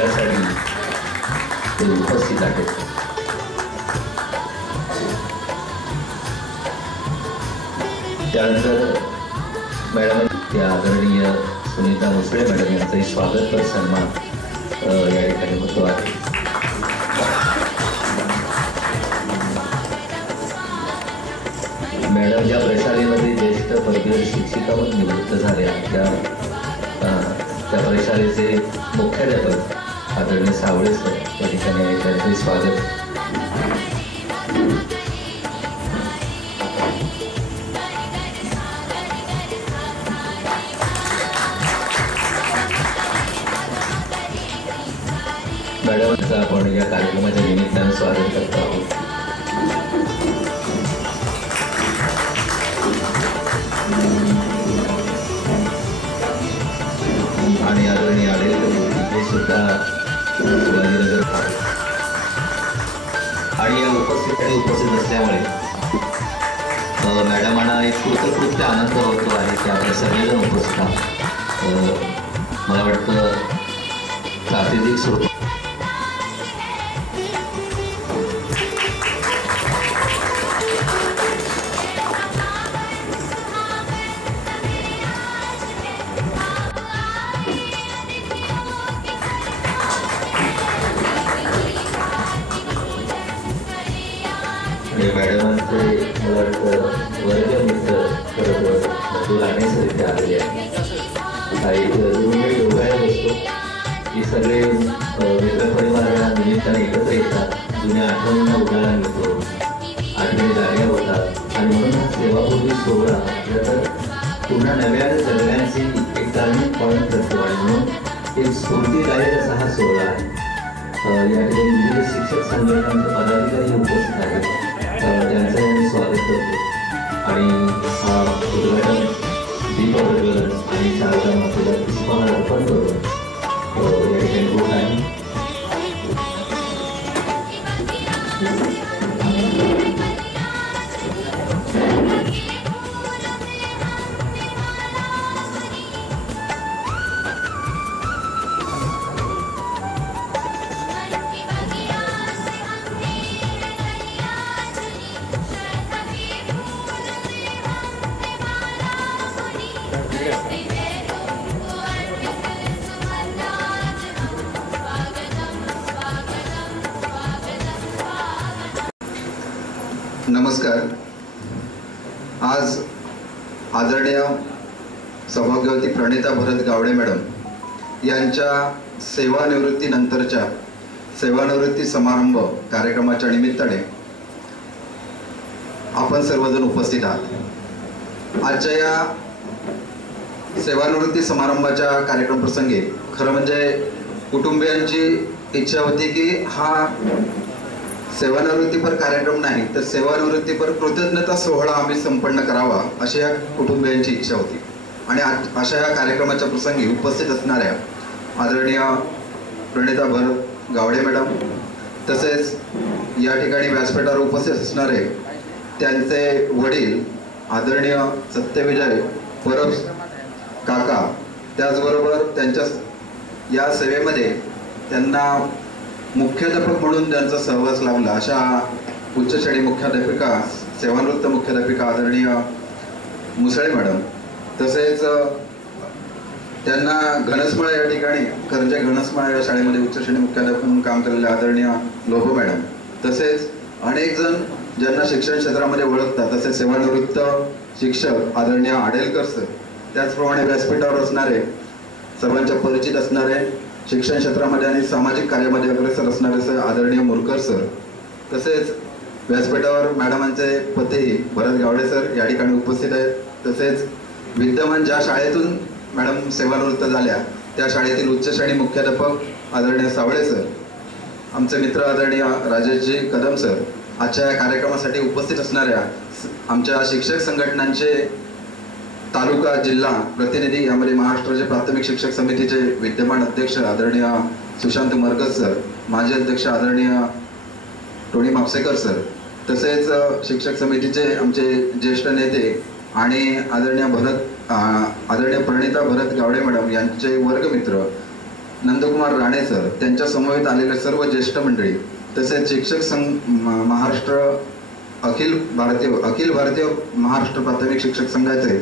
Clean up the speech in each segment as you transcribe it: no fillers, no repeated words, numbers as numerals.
त्यासाठी ते उपस्थित आहेत. त्यानंतर मॅडम त्या आदरणीय सुनीता मुसळे मॅडम यांचंही स्वागतपर सन्मान या ठिकाणी होतो आहे. मॅडम ज्या प्रशालेमध्ये ज्येष्ठ पदवीधर शिक्षिका म्हणून निवृत्त झाल्या त्या प्रशालेचे मुख्याध्यापक आदरणीय सावळे सर या ठिकाणी आहे. त्यांचंही स्वागत. मॅडमचं आपण या कार्यक्रमाच्या निमित्तानं स्वागत करतो आहोत. आणि आदरणीय आले हे सुद्धा शिवाजीनगर आणि या उपस्थित असल्यामुळे मॅडमांना एक कृतकृत्य आनंद होतो आहे की आपले सगळेजण उपस्थित आहोत. मला वाटतं प्रातिनिधिक स्वरूप मॅडमांचे मला वाटतं वर्गमित्र खरं तर मधुर सर इथे आलेले आहेत. योगायला बसतो की सगळे मित्रपरिवाराला निमित्ताने एकत्र येतात, जुन्या आठवणींना उजाळा मिळतो, आठवणी जाग्या होतात आणि म्हणून हा सेवापूर्वी सोहळा तर पुन्हा नव्याने सगळ्यांची एक धार्मिक पालन करतो आणि म्हणून एक स्फूर्तीदायक असा हा सोहळा आहे. या ठिकाणी विविध शिक्षक संघटनांचे पदाधिकारी उपस्थित आहेत. त्यांचं आम्ही स्वागत करतो आणि हा उद्घाटन दीपप्रज्वलन आणि शारदा मातेला पुष्पहार अर्पण करून या ठिकाणी होत आहे. नमस्कार. आज आदरणीय सौभाग्यवती प्रणिता भरत गावडे मॅडम यांच्या सेवानिवृत्तीनंतरच्या सेवानिवृत्ती समारंभ कार्यक्रमाच्या निमित्ताने आपण सर्वजण उपस्थित आहात. आजच्या या सेवानिवृत्ती समारंभाच्या कार्यक्रम प्रसंगी खरं म्हणजे कुटुंबियांची इच्छा होती की हा सेवानिवृत्तीपर कार्यक्रम नाही तर सेवानिवृत्तीपर कृतज्ञता सोहळा आम्ही संपन्न करावा अशी या कुटुंबियांची इच्छा होती. आणि अशा या कार्यक्रमाच्या प्रसंगी उपस्थित असणाऱ्या आदरणीय प्रणिता भरत गावडे मॅडम तसेच या ठिकाणी व्यासपीठावर उपस्थित असणारे त्यांचे वडील आदरणीय सत्यविजय परब काका, त्याचबरोबर त्यांच्या या सेवेमध्ये त्यांना मुख्याध्यापक म्हणून त्यांचा सहवास लाभला अशा उच्च श्रेणी मुख्याध्यापिका सेवानिवृत्त मुख्याध्यापिका आदरणीय मुसळे मॅडम, तसेच त्यांना घनसमाळ या ठिकाणी करंजे घनसमाळ या शाळेमध्ये उच्च श्रेणी मुख्याध्यापक म्हणून काम केलेले आदरणीय लोभो मॅडम, तसेच अनेक जण ज्यांना शिक्षण क्षेत्रामध्ये ओळखतात तसेच सेवानिवृत्त शिक्षक आदरणीय आडेलकर सर, त्याचप्रमाणे व्यासपीठावर असणारे सर्वांच्या परिचित असणारे शिक्षण क्षेत्रामध्ये आणि सामाजिक कार्यामध्ये अग्रेसर असणारे सर आदरणीय मुरकर सर, तसेच व्यासपीठावर मॅडमांचे पती भरत गावडे सर या ठिकाणी उपस्थित आहेत. तसेच विद्यमान ज्या शाळेतून मॅडम सेवानिवृत्त झाल्या त्या शाळेतील उच्च श्रेणी मुख्याध्यापक आदरणीय सावळे सर, आमचे मित्र आदरणीय राजेशजी कदम सर, आजच्या या कार्यक्रमासाठी उपस्थित असणाऱ्या आमच्या शिक्षक संघटनांचे तालुका जिल्हा प्रतिनिधी, यामध्ये महाराष्ट्राचे प्राथमिक शिक्षक समितीचे विद्यमान अध्यक्ष आदरणीय सुशांत मरगज सर, माजी अध्यक्ष आदरणीय टोनी मापसेकर सर, तसेच शिक्षक समितीचे आमचे ज्येष्ठ नेते आणि आदरणीय प्रणिता भरत गावडे मॅडम यांचे वर्गमित्र नंदकुमार राणे सर, त्यांच्या समवेत आलेले सर्व ज्येष्ठ मंडळी, तसेच शिक्षक संघ महाराष्ट्र अखिल भारतीय महाराष्ट्र प्राथमिक शिक्षक संघाचे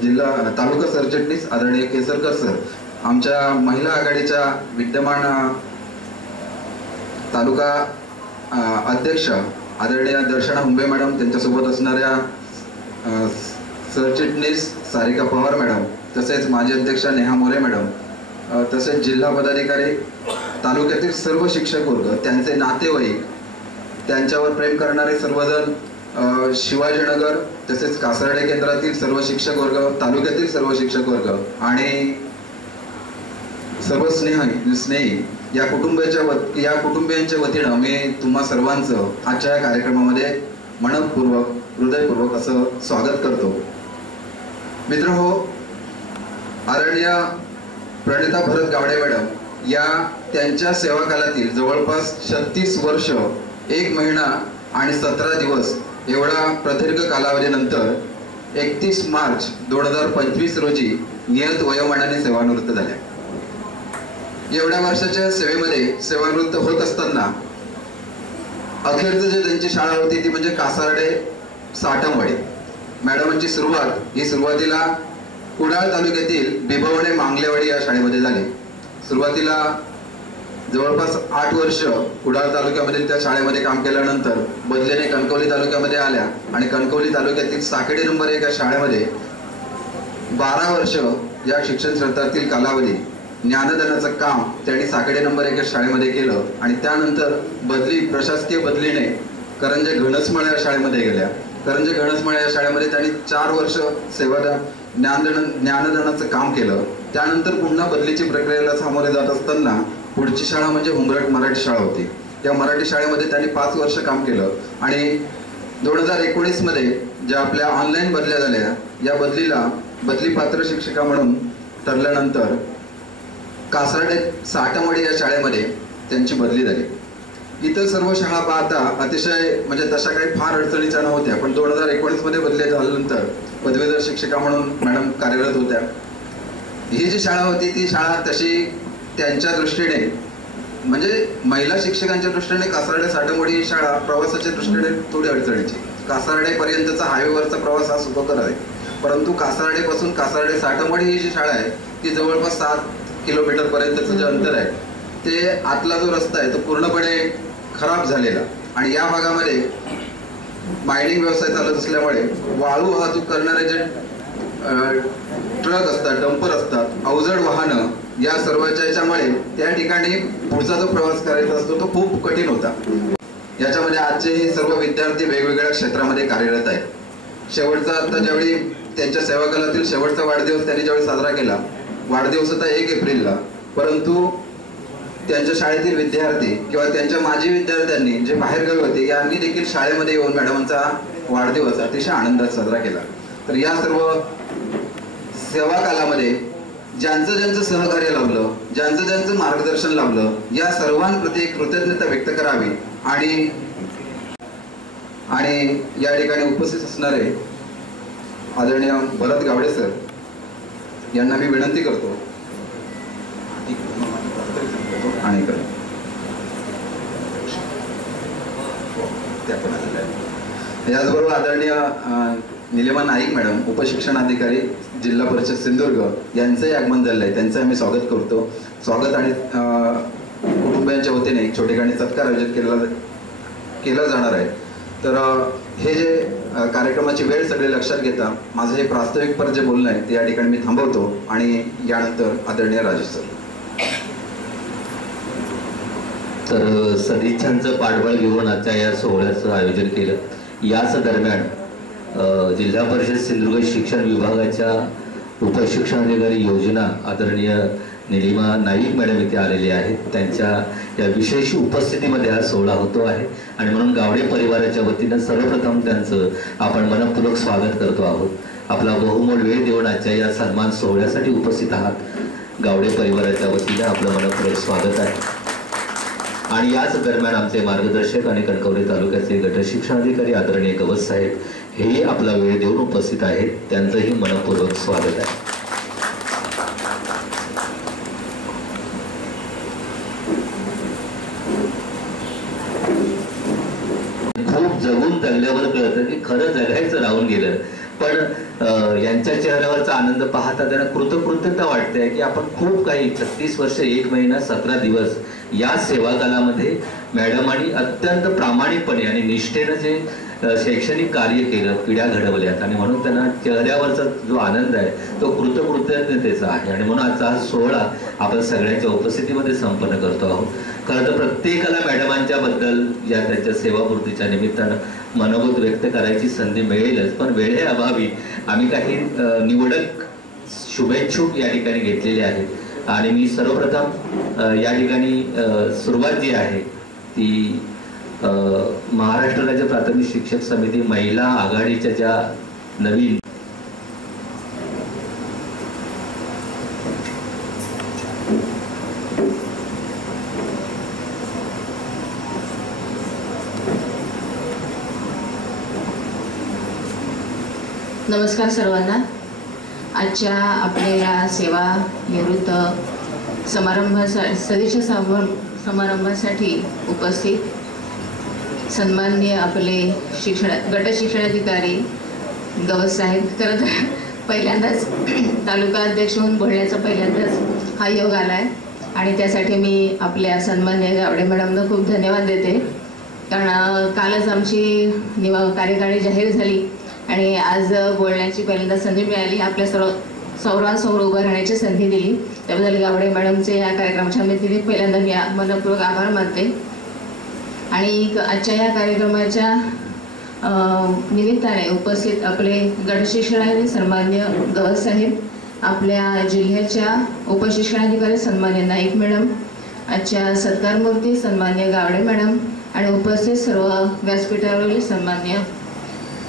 जिल्हा तालुका सरचिटणीस आदरणीय केसरकर सर, आमच्या महिला आघाडीच्या विद्यमान तालुका अध्यक्ष आदरणीय दर्शना हुंबे मॅडम, त्यांच्यासोबत असणाऱ्या सरचिटणीस सारिका पवार मॅडम, तसेच माजी अध्यक्ष नेहा मोरे मॅडम, तसेच जिल्हा पदाधिकारी, तालुक्यातील सर्व शिक्षक वर्ग, त्यांचे नातेवाईक, त्यांच्यावर प्रेम करणारे सर्वजण, शिवाजीनगर तसेच कासारडे केंद्रातील सर्व शिक्षक वर्ग, तालुक्यातील सर्व शिक्षक वर्ग आणि सर्व स्नेही या कुटुंबियांच्या वतीनं मी तुम्हा सर्वांचं आजच्या या कार्यक्रमामध्ये मनपूर्वक हृदयपूर्वक असं स्वागत करतो. मित्रहो, आदरणीय प्रणिता भरत गावडे मॅडम या त्यांच्या सेवा कालातील जवळपास 36 वर्ष 1 महिना आणि 17 दिवस एवढा प्रदीर्घ कालावधीनंतर 31 मार्च 2025 रोजी नियत वयोमानाने सेवानिवृत्त झाल्या. एवढ्या वर्षाच्या सेवेमध्ये सेवानिवृत्त होत असताना अखेरचं जे त्यांची शाळा होती ती म्हणजे कासारडे साठमवाडी. मॅडमांची सुरुवातीला कुडाळ तालुक्यातील बिबवणे मांगलेवाडी या शाळेमध्ये झाली. सुरुवातीला जवळपास 8 वर्ष कुडाळ तालुक्यामधील त्या शाळेमध्ये काम केल्यानंतर बदलीने कणकवली तालुक्यामध्ये आल्या आणि कणकवली तालुक्यातील साकेडे नंबर 1 या शाळेमध्ये 12 वर्ष या शिक्षण क्षेत्रातील कालावधी ज्ञानदानाचं काम त्यांनी साकेडे नंबर 1 या शाळेमध्ये केलं आणि त्यानंतर प्रशासकीय बदलीने करंजे घणसमाळ या शाळेमध्ये गेल्या. करंजे घणसमाळ या शाळेमध्ये त्यांनी 4 वर्ष ज्ञानदानाचं काम केलं. त्यानंतर पुन्हा बदलीची प्रक्रियेला सामोरे जात असताना पुढची शाळा म्हणजे हुंबरट मराठी शाळा होती. या मराठी शाळेमध्ये त्यांनी 5 वर्ष काम केलं आणि 2019 मध्ये ज्या आपल्या ऑनलाईन बदल्या झाल्या या बदली पात्र शिक्षिका म्हणून ठरल्यानंतर कासारडे साठमवाडी या शाळेमध्ये त्यांची बदली झाली. इतर सर्व शाळा पाहता अतिशय म्हणजे तशा काही फार अडचणीच्या नव्हत्या, पण 2019 मध्ये बदली झाल्यानंतर पदवीधर शिक्षिका म्हणून मॅडम कार्यरत होत्या. ही जी शाळा होती ती शाळा तशी त्यांच्या दृष्टीने म्हणजे महिला शिक्षकांच्या दृष्टीने कासारडे साठमवाडी ही शाळा प्रवासाच्या दृष्टीने थोडी अडचणीची. कासारडे पर्यंतचा हायवेवरचा प्रवास हा सुखकर आहे, परंतु कासारडे पासून कासारडे साठमवाडी ही जी शाळा आहे ती जवळपास 7 किलोमीटर पर्यंतचं जे अंतर आहे ते आतला जो रस्ता आहे तो पूर्णपणे खराब झालेला आणि या भागामध्ये मायनिंग व्यवसाय चालत असल्यामुळे वाळू वाहतूक करणारे जे ट्रक असतात, डंपर असतात, अवजड वाहनं या सर्वांच्या याच्यामुळे त्या ठिकाणी पुढचा जो प्रवास करायचा असतो तो खूप कठीण होता. याच्यामध्ये आजचे हे सर्व विद्यार्थी वेगवेगळ्या क्षेत्रामध्ये कार्यरत आहेत. शेवटचा आता ज्यावेळी त्यांच्या सेवाकालातील शेवटचा वाढदिवस त्यांनी ज्यावेळी साजरा केला, वाढदिवस होता 1 एप्रिलला, परंतु त्यांच्या शाळेतील विद्यार्थी किंवा त्यांच्या माजी विद्यार्थ्यांनी जे बाहेरगावी होते यांनी देखील शाळेमध्ये येऊन मॅडमांचा वाढदिवस अतिशय आनंदात साजरा केला. तर या सर्व सेवा कालामध्ये ज्यांचं सहकार्य लाभलं, ज्यांचं मार्गदर्शन लाभलं, या सर्वांप्रती कृतज्ञता व्यक्त करावी आणि या ठिकाणी उपस्थित असणारे आदरणीय भरत गावडे सर यांना मी विनंती करतो आणि याचबरोबर आदरणीय निलिमा नाईक मॅडम, उपशिक्षणाधिकारी, जिल्हा परिषद सिंधुदुर्ग यांचंही आगमन झालं आहे. त्यांचं आम्ही स्वागत करतो. स्वागत आणि कुटुंबियांच्या वतीने एक छोटेखानी सत्कार आयोजित केला जाणार आहे. तर हे जे कार्यक्रमाची वेळ सगळे लक्षात घेता माझं हे प्रास्ताविकपर जे बोलणं आहे ते या ठिकाणी मी थांबवतो आणि यानंतर आदरणीय राजेश सर. तर सदिच्छांचं पाठबळ घेऊन आजच्या या सोहळ्याचं आयोजन केलं. याच दरम्यान जिल्हा परिषद सिंधुदुर्ग शिक्षण विभागाच्या उपशिक्षणाधिकारी योजना आदरणीय निलिमा नाईक मॅडम इथे आलेले आहेत. त्यांच्या या विशेष उपस्थितीमध्ये हा सोहळा होतो आहे आणि म्हणून गावडे परिवाराच्या वतीनं सर्वप्रथम त्यांचं आपण मनपूर्वक स्वागत करतो आहोत. आपला बहुमोल वेळ देऊन आजच्या या सन्मान सोहळ्यासाठी उपस्थित आहात. गावडे परिवाराच्या वतीनं आपलं मनपूर्वक स्वागत आहे. आणि याच दरम्यान आमचे मार्गदर्शक आणि कणकवली तालुक्याचे गट शिक्षणाधिकारी आदरणीय गवत साहेब हेही आपला वेळ देऊन उपस्थित आहेत. त्यांचंही मनपूर्वक स्वागत आहे. खूप जगून जगल्यावर कळतं की खरं जगायचं राहून गेलं. पण यांच्या चेहऱ्यावरचा आनंद पाहता त्यांना कृतज्ञता वाटते की आपण खूप काही 36 वर्ष 1 महिना 17 दिवस या सेवा कालामध्ये मॅडमांनी अत्यंत प्रामाणिकपणे आणि निष्ठेनं जे शैक्षणिक कार्य केलं, पिढ्या घडवल्यात आणि म्हणून त्यांना चेहऱ्यावरचा जो आनंद आहे तो कृतज्ञतेचा आहे. आणि म्हणून आजचा हा सोहळा आपण सगळ्यांच्या उपस्थितीमध्ये संपन्न करतो आहोत. खरं तर प्रत्येकाला मॅडमांच्या बद्दल या त्यांच्या सेवापूर्तीच्या निमित्तानं मनोगत व्यक्त करायची संधी मिळेलच, पण वेळेअभावी आम्ही काही निवडक शुभेच्छुक या ठिकाणी घेतलेले आहेत. आणि मी सर्वप्रथम या ठिकाणी सुरुवात जी आहे ती महाराष्ट्र राज्य प्राथमिक शिक्षक समिती महिला आघाडीच्या ज्या नवीन नमस्कार सर्वांना. आजच्या आपल्या या सेवा निवृत्त सदस्य समारंभासाठी उपस्थित सन्माननीय आपले गट शिक्षणाधिकारी गवस साहेब, खरं तर पहिल्यांदाच तालुका अध्यक्ष म्हणून बोलण्याचा पहिल्यांदाच हा योग आला आहे आणि त्यासाठी मी आपल्या सन्माननीय गावडे मॅडमला खूप धन्यवाद देते. कारण कालच आमची कार्यकारिणी जाहीर झाली आणि आज बोलण्याची पहिल्यांदा संधी मिळाली. आपल्या सर्वांसमोर उभं राहण्याची संधी दिली त्याबद्दल गावडे मॅडमचे या कार्यक्रमाच्या वतीने पहिल्यांदा मी मनपूर्वक आभार मानते. आणि आजच्या या कार्यक्रमाच्या निमित्ताने उपस्थित आपले गट शिक्षणाधिकारी सन्माननीय गवस साहेब, आपल्या जिल्ह्याच्या उपशिक्षणाधिकारी सन्माननीय नाईक मॅडम, आजच्या सत्कारमूर्ती सन्माननीय गावडे मॅडम आणि उपस्थित सर्व व्यासपीठावरील सन्माननीय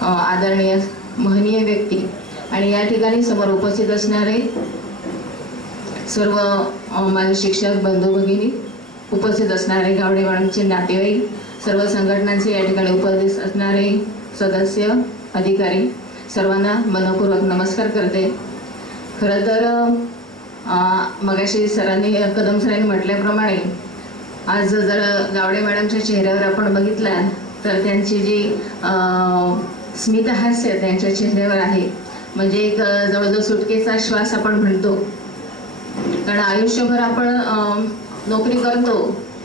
आदरणीय महनीय व्यक्ती आणि या ठिकाणी समोर उपस्थित असणारे सर्व माझे शिक्षक बंधू भगिनी, उपस्थित असणारे गावडे मॅडमचे नातेवाईक, सर्व संघटनांचे या ठिकाणी उपस्थित असणारे सदस्य अधिकारी, सर्वांना मनपूर्वक नमस्कार करते. खरं तर मगाशी कदम सरांनी म्हटल्याप्रमाणे आज जर गावडे मॅडमच्या चेहऱ्यावर आपण बघितला तर त्यांची जी स्मितहास्य त्यांच्या चेहऱ्यावर आहे, म्हणजे एक जवळजवळ सुटकेचा श्वास आपण म्हणतो. कारण आयुष्यभर आपण नोकरी करतो,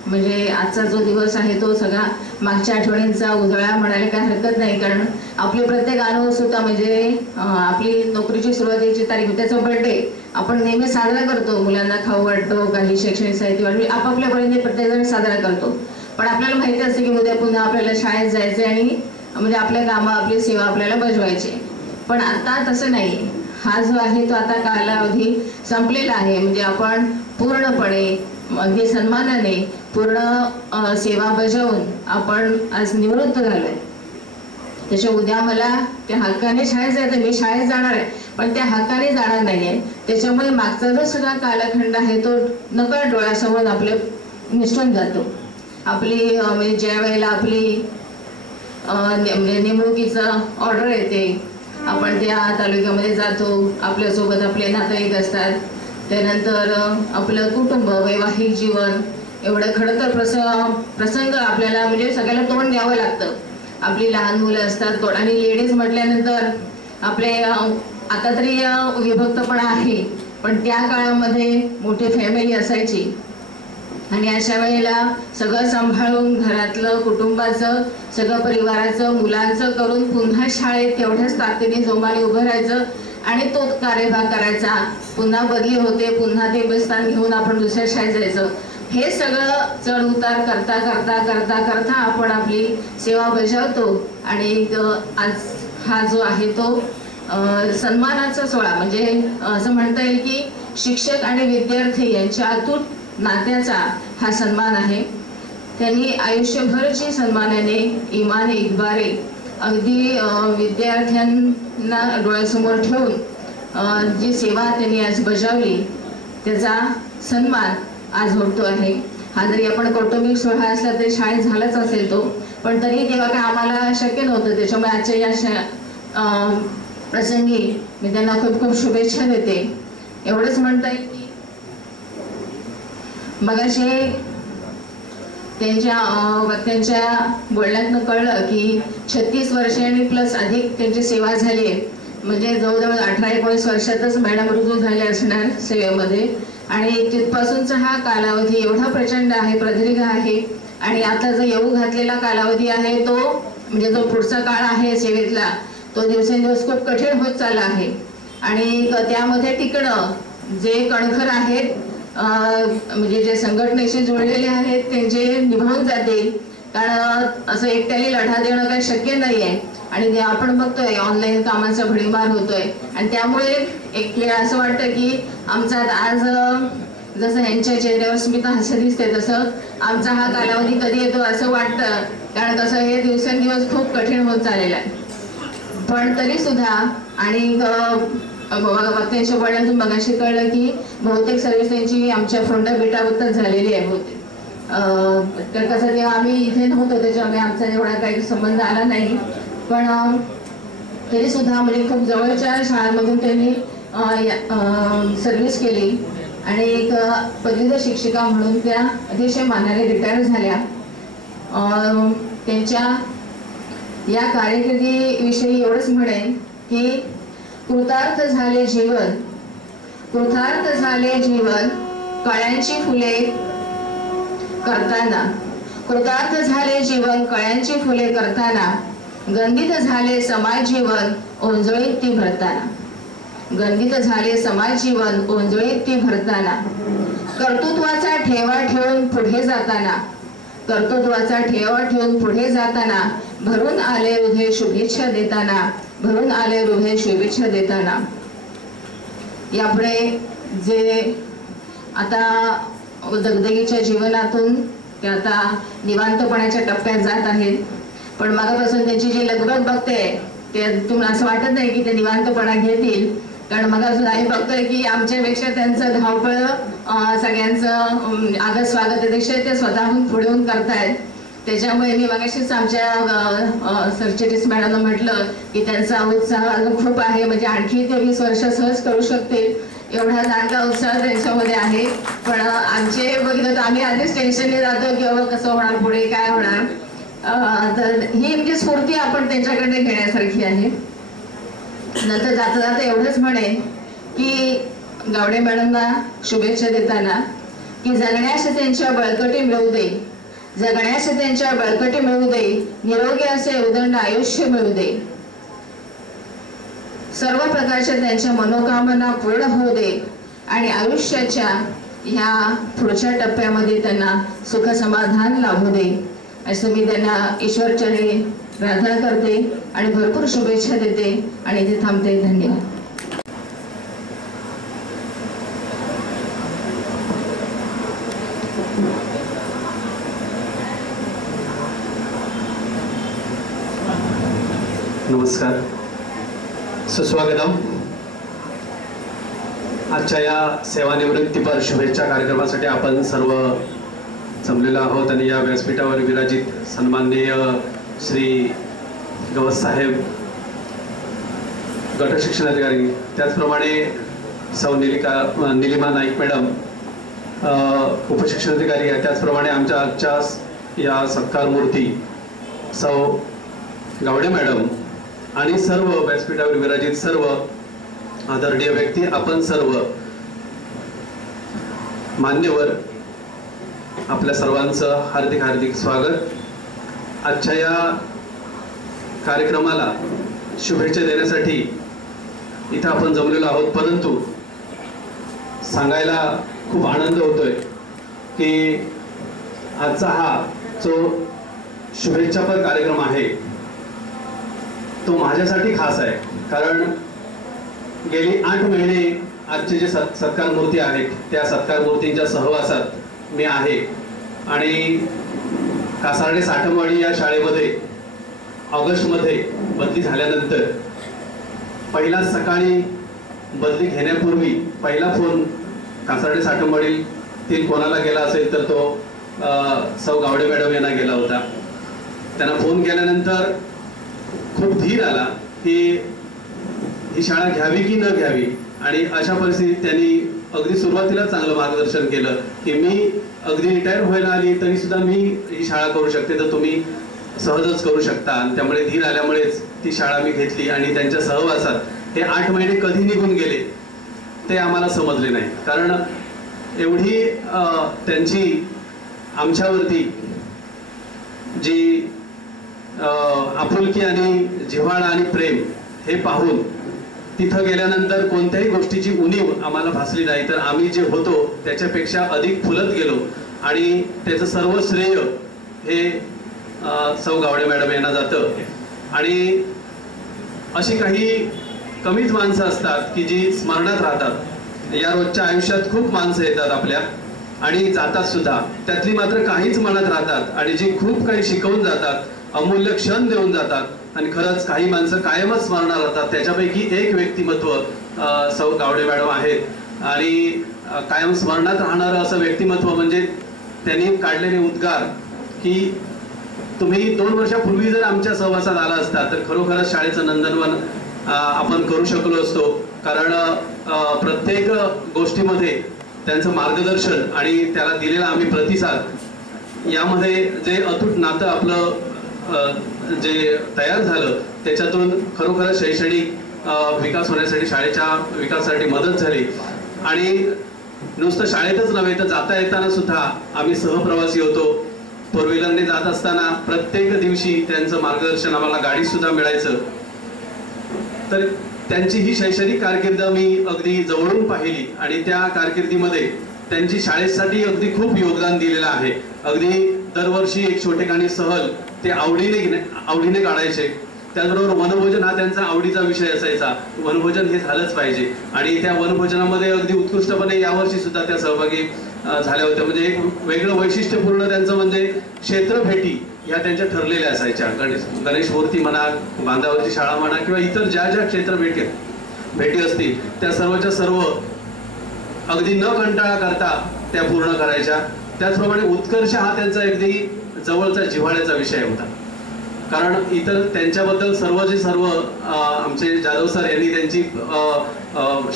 म्हणजे आजचा जो दिवस आहे तो सगळा मागच्या आठवड्यांचा उजळा म्हणायला काही हरकत नाही. कारण आपले प्रत्येक अनुभव सुद्धा म्हणजे आपली नोकरीची सुरुवातीची तारीख, त्याचा बर्थडे आपण नेहमी साजरा करतो. मुलांना खाऊ वाटतो, काही शैक्षणिक साहित्य वाटतो, आपापल्यापर्यंत प्रत्येकजण साजरा करतो. पण आपल्याला माहिती असते की उद्या पुन्हा आपल्याला शाळेत जायचे आणि म्हणजे आपल्या कामं आपली सेवा आपल्याला बजवायची. पण आता तसं नाही. हा जो आहे तो आता कालावधी संपलेला आहे. म्हणजे आपण पूर्णपणे अगदी सन्मानाने पूर्ण सेवा बजावून आपण आज निवृत्त झालोय. त्याच्या उद्या मला त्या हक्काने शाळेत जायचं, मी शाळेत जाणार आहे पण त्या हक्काने जाणार नाहीये. त्याच्यामुळे मागचा जो सुद्धा कालखंड आहे तो नकळत डोळ्यासमोर आपले निसटून जातो. आपली म्हणजे ज्या वेळेला आपली नेमणुकीचं ऑर्डर येते, आपण त्या तालुक्यामध्ये जातो, आपल्यासोबत आपले नातेवाईक असतात, त्यानंतर आपलं कुटुंब, वैवाहिक जीवन, एवढं खरं तर प्रसंग आपल्याला म्हणजे सगळ्याला तोंड द्यावं लागतं. आपली लहान मुलं असतात आणि लेडीज म्हटल्यानंतर आपले आता तरी विभक्तपणा आहे, पण त्या काळामध्ये मोठी फॅमिली असायची आणि अशा वेळेला सगळं सांभाळून घरातलं, कुटुंबाचं, सगळं परिवाराचं, मुलांचं करून पुन्हा शाळेत तेवढ्याच ताकदीने जोमाने उभं राहायचं आणि तो कार्यभाग करायचा. पुन्हा बदली होते, पुन्हा ते बसस्थान घेऊन आपण दुसऱ्या शाळेत जायचं. हे सगळं चढ उतार करता करता करता करता आपण आपली सेवा बजावतो. आणि आज हा जो आहे तो सन्मानाचा सोहळा, म्हणजे असं म्हणता येईल की शिक्षक आणि विद्यार्थी यांच्या अतूट नात्याचा हा सन्मान आहे. त्यांनी आयुष्यभरची सन्मानाने, इमाने, इतबारे अगदी विद्यार्थ्यांना डोळ्यासमोर ठेवून जी सेवा त्यांनी आज बजावली त्याचा सन्मान आज होतो आहे. हा जरी आपण कौटुंबिक सोहळा असला तरी शाळेत झालाच असेल तो, पण तरी तेव्हा काय आम्हाला शक्य नव्हतं. त्याच्यामुळे आजच्या या प्रसंगी मी त्यांना खूप खूप शुभेच्छा देते. एवढंच म्हणता येईल की मगाशी त्यांच्या बोलण्यातनं कळलं की 36 वर्षांनी प्लस अधिक त्यांची सेवा झाली आहे. म्हणजे जवळजवळ 18-19 वर्षातच मॅडम रुजू झाले असणार सेवेमध्ये. आणि तिथपासूनचा हा कालावधी एवढा प्रचंड आहे, प्रदीर्घ आहे. आणि आता जो येऊ घातलेला कालावधी आहे तो म्हणजे जो पुढचा काळ आहे सेवेतला तो दिवसेंदिवस खूप कठीण होत चालला आहे. आणि त्यामध्ये टिकणं जे कणखर आहेत म्हणजे जे संघटनेशी जोडलेले आहेत त्यांचे निभावून जातील. कारण असं एकट्याने लढा देणं काही शक्य नाही आहे. आणि ते आपण बघतोय ऑनलाईन कामांचा भडीमार होतोय. आणि त्यामुळे एक वेळ असं वाटतं की आमचा आज जसं यांच्या चेहऱ्यावर स्मित हास्य दिसते तसं आमचा हा कालावधी कधी येतो असं वाटतं. कारण कसं हे दिवसेंदिवस खूप कठीण होत चाललेलं आहे. पण तरी सुद्धा आणि त्यांच्या बोलण्यातून मगाशी कळलं की बहुतेक सर्व्हिस त्यांची आमच्या फोंडा बेटावरच झालेली आहे बहुतेक. तर कसं तेव्हा आम्ही इथे नव्हतो त्याच्यामुळे आमचा एवढा काही संबंध आला नाही. पण तरी सुद्धा म्हणजे खूप जवळच्या शाळांमधून त्यांनी सर्व्हिस केली. आणि एक पदवीधर शिक्षिका म्हणून त्या अतिशय मानाने रिटायर झाल्या. त्यांच्या या कारकिर्दीविषयी एवढंच म्हणेन की कृतार्थ झाले जीवन, कृतार्थ झाले जीवन कळ्यांची फुले करताना, कृतार्थ झाले जीवन कळ्यांची फुले करताना, गंधित झाले समाज जीवन ओंजळीत ती भरताना, गंधित झाले समाज जीवन ओंजळीत ती भरताना, कर्तृत्वाचा ठेवा ठेवून पुढे जाताना, कर्तृत्वाचा ठेवा ठेवून पुढे जाताना भरून आले हृदय शुभेच्छा देताना, भरून आले हृदय शुभेच्छा देताना. यापुढे जे आता दगदगीच्या जीवनातून ते आता निवांतपणाच्या टप्प्यात जात आहेत. पण मागापासून त्यांची जी लगबग बघते ते तुम्हाला असं वाटत नाही की ते निवांतपणा घेतील. कारण मगापासून आम्ही बघतोय की आमच्यापेक्षा त्यांचं धावपळ सगळ्यांचं आदर स्वागतापेक्षा ते स्वतःहून पुढे होऊन करतायत. त्याच्यामुळे मी मगाशीच आमच्या सरचिटणीस मॅडमला म्हटलं की त्यांचा उत्साह अजून खूप आहे. म्हणजे आणखी ते 20 वर्ष सहज करू शकतील एवढा जाणता उत्साह त्यांच्यामध्ये आहे. पण आमचे बघितलं तर आम्ही आधीच टेन्शनने जातो की बाबा कसं होणार, पुढे काय होणार. तर ही म्हणजे स्फूर्ती आपण त्यांच्याकडे घेण्यासारखी आहे. नंतर जाता जाता एवढंच म्हणेन की गावडे मॅडमना शुभेच्छा देताना की जगण्यास त्यांच्या बळकटी मिळू दे, जगण्यास त्यांच्या बळकटी मिळू दे, निरोगी असे उदंड आयुष्य मिळू दे, सर्व प्रकारच्या त्यांच्या मनोकामना पूर्ण होऊ दे आणि आयुष्याच्या ह्या पुढच्या टप्प्यामध्ये त्यांना सुख समाधान लाभू दे असं मी त्यांना ईश्वरचरणी प्रार्थना करते आणि भरपूर शुभेच्छा देते आणि इथे थांबते. धन्यवाद. नमस्कार, सुस्वागतम. आजच्या या सेवानिवृत्तीपर शुभेच्छा कार्यक्रमासाठी आपण सर्व जमलेलो आहोत आणि या व्यासपीठावर विराजित सन्माननीय श्री गवस साहेब गट शिक्षणाधिकारी, त्याचप्रमाणे सौ निलिमा नाईक मॅडम उपशिक्षणाधिकारी आहे, त्याचप्रमाणे आमच्या आजच्या या सत्कार मूर्ती सौ गावडे मॅडम आणि सर्व व्यासपीठावर विराजित सर्व आदरणीय व्यक्ती, आपण सर्व मान्यवर, आपल्या सर्वांचं हार्दिक हार्दिक स्वागत. आजच्या या कार्यक्रमाला शुभेच्छा देण्यासाठी इथं आपण जमलेलो आहोत. परंतु सांगायला खूप आनंद होतोय की आजचा हा जो शुभेच्छापर कार्यक्रम आहे तो माझ्यासाठी खास आहे. कारण गेली 8 महिने आजचे जे सत्कार मूर्ती आहेत त्या सत्कार मूर्तींच्या सहवासात मी आहे. आणि कासार्डे साठमवाडी या शाळेमध्ये ऑगस्टमध्ये बदली झाल्यानंतर पहिला सकाळी बदली घेण्यापूर्वी पहिला फोन कासार्डे साठमवाडीतील कोणाला गेला असेल तर तो सौ गावडे मॅडम यांना गेला होता. त्यांना फोन केल्यानंतर खूप धीर आला की ही शाळा घ्यावी की न घ्यावी. आणि अशा परिस्थितीत त्यांनी अगदी सुरुवातीला चांगलं मार्गदर्शन केलं की मी अगदी रिटायर व्हायला आली तरी सुद्धा मी ही शाळा करू शकते, तर तुम्ही सहजच करू शकता. आणि त्यामुळे धीर आल्यामुळेच ती शाळा मी घेतली. आणि त्यांच्या सहवासात हे 8 महिने कधी निघून गेले ते आम्हाला समजले नाही. कारण एवढी त्यांची आमच्यावरती जी आपुलकी आणि जिव्हाळा आणि प्रेम हे पाहून तिथं गेल्यानंतर कोणत्याही गोष्टीची उणीव आम्हाला भासली नाही, तर आम्ही जे होतो त्याच्यापेक्षा अधिक फुलत गेलो. आणि त्याचं सर्व श्रेय हे सौ गावडे मॅडम यांना जातं. आणि अशी काही कमीच माणसं असतात की जी स्मरणात राहतात. या रोजच्या आयुष्यात खूप माणसं येतात आपल्या आणि जातात सुद्धा, त्यातली मात्र काहीच मनात राहतात आणि जी खूप काही शिकवून जातात, अमूल्य क्षण देऊन जातात. आणि खरंच काही माणसं कायमच स्मरणात राहतात. त्याच्यापैकी एक व्यक्तिमत्व सौ गावडे मॅडम आहेत. आणि कायम स्मरणात राहणारं असं व्यक्तिमत्व म्हणजे त्यांनी काढलेले उद्गार की तुम्ही 2 वर्षापूर्वी जर आमच्या सहवासात आला असता तर खरोखरच शाळेचं नंदनवन आपण करू शकलो असतो. कारण प्रत्येक गोष्टीमध्ये त्यांचं मार्गदर्शन आणि त्याला दिलेला आम्ही प्रतिसाद यामध्ये जे अतूट नातं आपलं जे तयार झालं त्याच्यातून खरोखरच शैक्षणिक विकास होण्यासाठी, शाळेच्या विकासासाठी मदत झाली. आणि नुसतं शाळेतच नव्हे तर जाता येताना सुद्धा आम्ही सहप्रवासी होतो. 4 व्हीलरने जात असताना प्रत्येक दिवशी त्यांचं मार्गदर्शन आम्हाला गाडी सुद्धा मिळायचं. तर त्यांची ही शैक्षणिक कारकीर्द मी अगदी जवळून पाहिली आणि त्या कारकिर्दीमध्ये त्यांची शाळेसाठी अगदी खूप योगदान दिलेलं आहे. अगदी दरवर्षी एक छोटेखानी सहल ते आवडीने काढायचे. त्याचबरोबर वनभोजन हा त्यांचा आवडीचा विषय असायचा. वनभोजन हे झालंच पाहिजे. आणि त्या वनभोजनामध्ये अगदी उत्कृष्टपणे यावर्षी सुद्धा त्या सहभागी झाल्या होत्या. म्हणजे एक वेगळं वैशिष्ट्यपूर्ण त्यांचं म्हणजे क्षेत्रभेटी ह्या त्यांच्या ठरलेल्या असायच्या. गणेश मूर्ती म्हणा, बांधावरची शाळा म्हणा किंवा इतर ज्या ज्या क्षेत्रभेटी असतील त्या सर्वच्या सर्व अगदी न कंटाळा करता त्या पूर्ण करायच्या. त्याचप्रमाणे उत्कर्ष हा त्यांचा अगदी जवळचा जिव्हाळ्याचा विषय होता. कारण इतर त्यांच्याबद्दल सर्व आमचे जाधव सर यांनी त्यांची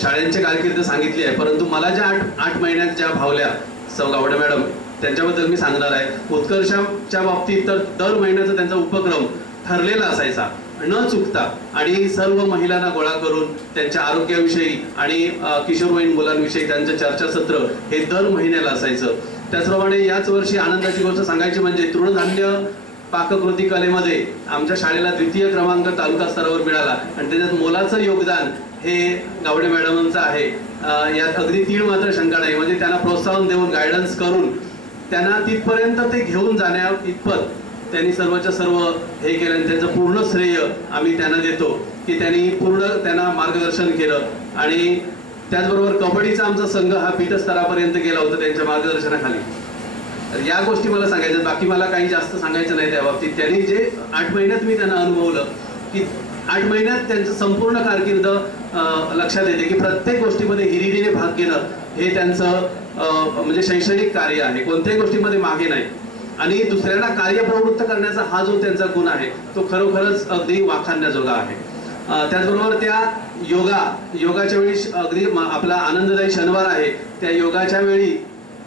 शाळेंची कारकीर्द सांगितली आहे, परंतु मला ज्या 8 महिन्यात ज्या भावल्या सौ गावडे मॅडम त्यांच्याबद्दल मी सांगणार आहे. उत्कर्षाच्या बाबतीत तर दर महिन्याचा त्यांचा उपक्रम ठरलेला असायचा न चुकता. आणि सर्व महिलांना गोळा करून त्यांच्या आरोग्याविषयी आणि किशोरवयीन मुलांविषयी त्यांचं चर्चासत्र हे दर महिन्याला असायचं. त्याचप्रमाणे याच वर्षी आनंदाची गोष्ट सांगायची म्हणजे तृणधान्य पाककृती कलेमध्ये आमच्या शाळेला 2य क्रमांक तालुका स्तरावर मिळाला. आणि त्याच्यात मोलाचं योगदान हे गावडे मॅडमांचं आहे. यात अगदी तीळ मात्र शंका नाही. म्हणजे त्यांना प्रोत्साहन देऊन गायडन्स करून त्यांना तिथपर्यंत ते घेऊन जाण्या इतपत त्यांनी सर्वच्या सर्व हे केलं. आणि त्यांचं पूर्ण श्रेय आम्ही त्यांना देतो की त्यांनी त्यांना मार्गदर्शन केलं. आणि त्याचबरोबर कबड्डीचा आमचा संघ हा पीठस्तरापर्यंत गेला होता त्यांच्या मार्गदर्शनाखाली. तर या गोष्टी मला सांगायच्या, बाकी मला काही जास्त सांगायचं नाही त्या बाबतीत. त्यांनी जे 8 महिन्यात मी त्यांना अनुभवलं की 8 महिन्यात त्यांचं संपूर्ण कारकीर्द लक्षात येते की प्रत्येक गोष्टीमध्ये हिरिरीने भाग घेणं हे त्यांचं म्हणजे शैक्षणिक कार्य आहे. कोणत्याही गोष्टीमध्ये मागे नाही. आणि दुसऱ्यांना कार्यप्रवृत्त करण्याचा हा जो त्यांचा गुण आहे तो खरोखरच अगदी वाखाणण्याजोगा आहे. त्याचबरोबर त्या योगाच्या वेळी अगदी आपला आनंददायी शनिवार आहे त्या योगाच्या वेळी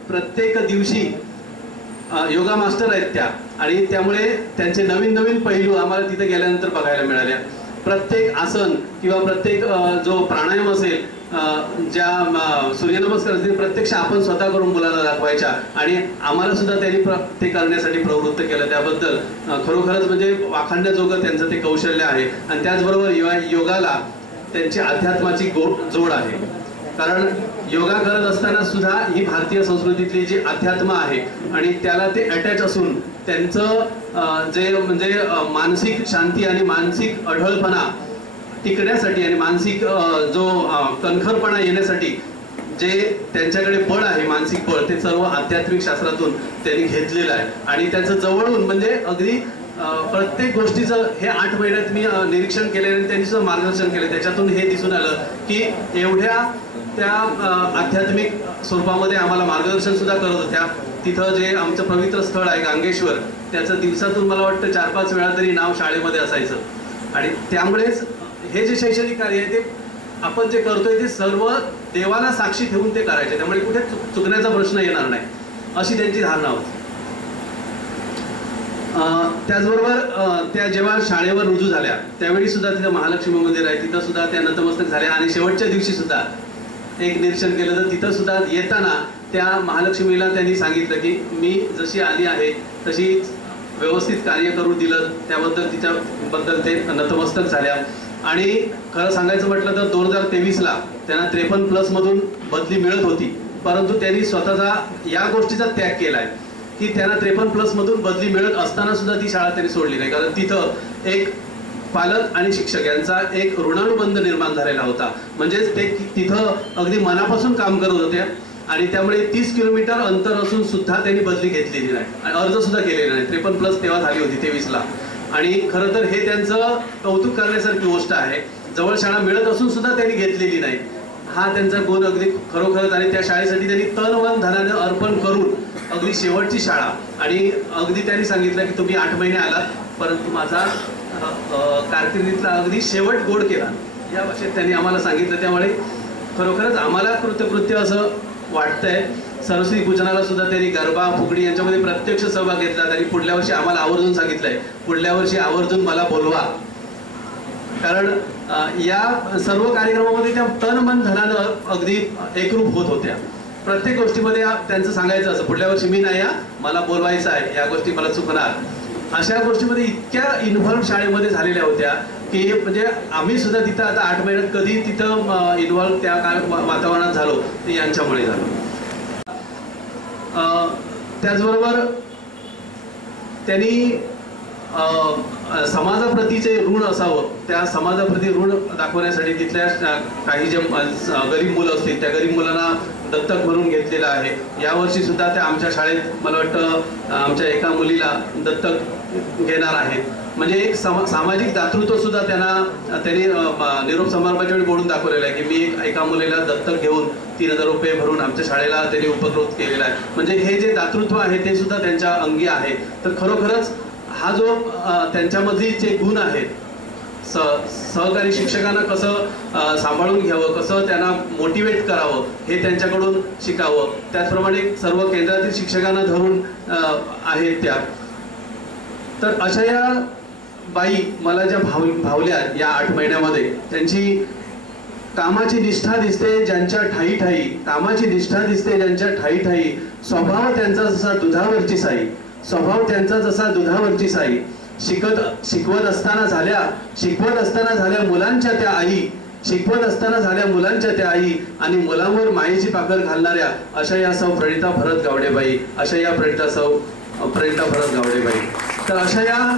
प्रत्येक दिवशी योगा मास्टर आहेत त्या. आणि त्यामुळे त्यांचे नवीन पैलू आम्हाला तिथे गेल्यानंतर बघायला मिळाल्या. प्रत्येक आसन किंवा प्रत्येक जो प्राणायाम असेल, ज्या सूर्यनमस्कार असतील, प्रत्यक्ष आपण स्वतः करून मुलांना दाखवायच्या. आणि आम्हाला सुद्धा त्यांनी ते करण्यासाठी प्रवृत्त केलं. त्याबद्दल खरोखरच म्हणजे वाखाणण्याजोगं त्यांचं ते कौशल्य आहे. आणि त्याचबरोबर योगाला त्यांची अध्यात्माची जोड आहे. कारण योगा करत असताना सुद्धा ही भारतीय संस्कृतीतली जी अध्यात्म आहे आणि त्याला ते अटॅच असून त्यांचं जे म्हणजे मानसिक शांती आणि मानसिक अढळपणा टिकण्यासाठी आणि मानसिक जो कणखरपणा येण्यासाठी जे त्यांच्याकडे बळ आहे, मानसिक बळ, ते सर्व आध्यात्मिक शास्त्रातून त्यांनी घेतलेलं आहे. आणि त्याचं जवळून म्हणजे अगदी प्रत्येक गोष्टीचं हे 8 महिन्यात मी निरीक्षण केले आणि त्यांनी सुद्धा मार्गदर्शन केले. त्याच्यातून हे दिसून आलं की एवढ्या त्या आध्यात्मिक स्वरूपामध्ये आम्हाला मार्गदर्शन सुद्धा करत होत्या. तिथं जे आमचं पवित्र स्थळ आहे गांगेश्वर, त्याचं दिवसातून मला वाटतं 4-5 वेळा तरी नाव शाळेमध्ये असायचं. आणि त्यामुळेच हे जे शैक्षणिक कार्य आहे ते आपण जे करतोय ते सर्व देवाला साक्षी ठेवून ते करायचे, त्यामुळे कुठे चुकण्याचा प्रश्न येणार नाही अशी त्यांची धारणा होती. त्याचबरोबर त्या जेव्हा शाळेवर रुजू झाल्या त्यावेळी सुद्धा तिथं महालक्ष्मी मंदिर आहे, तिथं सुद्धा त्या नतमस्तक झाल्या. आणि शेवटच्या दिवशी सुद्धा एक निरीक्षण केलं तर तिथं सुद्धा येताना त्या महालक्ष्मीला त्यांनी सांगितलं की मी जशी आली आहे तशी व्यवस्थित कार्य करू दिलं, त्याबद्दल तिच्याबद्दल ते नतमस्तक झाल्या. आणि खरं सांगायचं म्हटलं तर 2023ला त्यांना 53+ मधून बदली मिळत होती, परंतु त्यांनी स्वतःचा या गोष्टीचा त्याग केलाय की त्यांना 53+ मधून बदली मिळत असताना सुद्धा ती शाळा त्यांनी सोडली नाही, कारण तिथं एक पालक आणि शिक्षक यांचा एक ऋणानुबंध निर्माण झालेला होता. म्हणजेच ते तिथं अगदी मनापासून काम करत होते आणि त्यामुळे 30 किलोमीटर अंतर असून सुद्धा त्यांनी बदली घेतलेली नाही आणि अर्ज सुद्धा केलेला नाही. 53+ तेव्हा झाली होती 23ला. आणि खरं तर हे त्यांचं कौतुक करण्यासारखी गोष्ट आहे. जवळ शाळा मिळत असून सुद्धा त्यांनी घेतलेली नाही, हा त्यांचा गुण अगदी खरोखरच. आणि त्या शाळेसाठी त्यांनी तन मन धनानं अर्पण करून अगदी शेवटची शाळा, आणि अगदी त्यांनी सांगितलं की तुम्ही 8 महिने आलात परंतु माझा कारकिर्दीतला अगदी शेवट गोड केला, या भाषेत त्यांनी आम्हाला सांगितलं. त्यामुळे खरोखरच आम्हाला कृतकृत्य असं वाटतंय. सरस्वती पूजनाला सुद्धा त्यांनी गरबा फुगडी यांच्यामध्ये प्रत्यक्ष सहभाग घेतला. त्यांनी पुढल्या वर्षी आम्हाला आवर्जून सांगितलंय पुढल्या वर्षी आवर्जून मला बोलवा, कारण या सर्व कार्यक्रमामध्ये त्या तन मन धनानं अगदी एकरूप होत होत्या. प्रत्येक गोष्टीमध्ये त्यांचं सांगायचं असं पुढल्या वर्षी मी नाही, मला बोलवायचं आहे, या गोष्टी मला चुकणार. अशा गोष्टीमध्ये इतक्या इन्व्हॉल्व शाळेमध्ये झालेल्या होत्या की म्हणजे आम्ही सुद्धा तिथं आता 8 महिन्यात कधी तिथं इन्व्हॉल्व त्या वातावरणात झालो ते यांच्यामुळे झालो. त्याचबरोबर त्यांनी समाजाप्रतीचे ऋण असावं, त्या समाजाप्रती ऋण दाखवण्यासाठी तिथल्या काही जे गरीब मुलं असतील त्या गरीब मुलांना दत्तक म्हणून घेतलेलं आहे. यावर्षी सुद्धा त्या आमच्या शाळेत मला वाटतं आमच्या एका मुलीला दत्तक घेणार आहेत. म्हणजे एक सामाजिक दातृत्व सुद्धा त्यांनी निरोप समारंभाच्या वेळी बोलून दाखवलेलं आहे की मी एका मुलीला दत्तक घेऊन 3000 रुपये भरून आमच्या शाळेला त्यांनी उपकृत केलेला आहे. म्हणजे हे जे दातृत्व आहे ते सुद्धा त्यांच्या अंगी आहे. तर खरोखरच हा जो त्यांच्यामधली जे गुण आहेत, सहकारी शिक्षकांना कसं सांभाळून घ्यावं, कसं त्यांना मोटिवेट करावं हे त्यांच्याकडून शिकावं. त्याचप्रमाणे सर्व केंद्रातील शिक्षकांना धरून आहेत त्या. तर अशा या बाई मला ज्या भावल्या या 8 महिन्यामध्ये, त्यांची कामाची निष्ठा दिसते ज्यांच्या ठाई ठाई, कामाची निष्ठा दिसते ज्यांच्या ठाई ठाई, स्वभाव त्यांचा जसा दुधावरची साई, स्वभाव त्यांचा जसा दुधावरची साई, शिकवत असताना झाल्या मुलांच्या त्या आई, शिकवत असताना झाल्या मुलांच्या त्या आई, आणि मुलांवर मायेची पाकर घालणाऱ्या अशा या सौ प्रणिता भरत गावडेबाई, अशा या प्रणिता भरत गावडेबाई. तर अशा या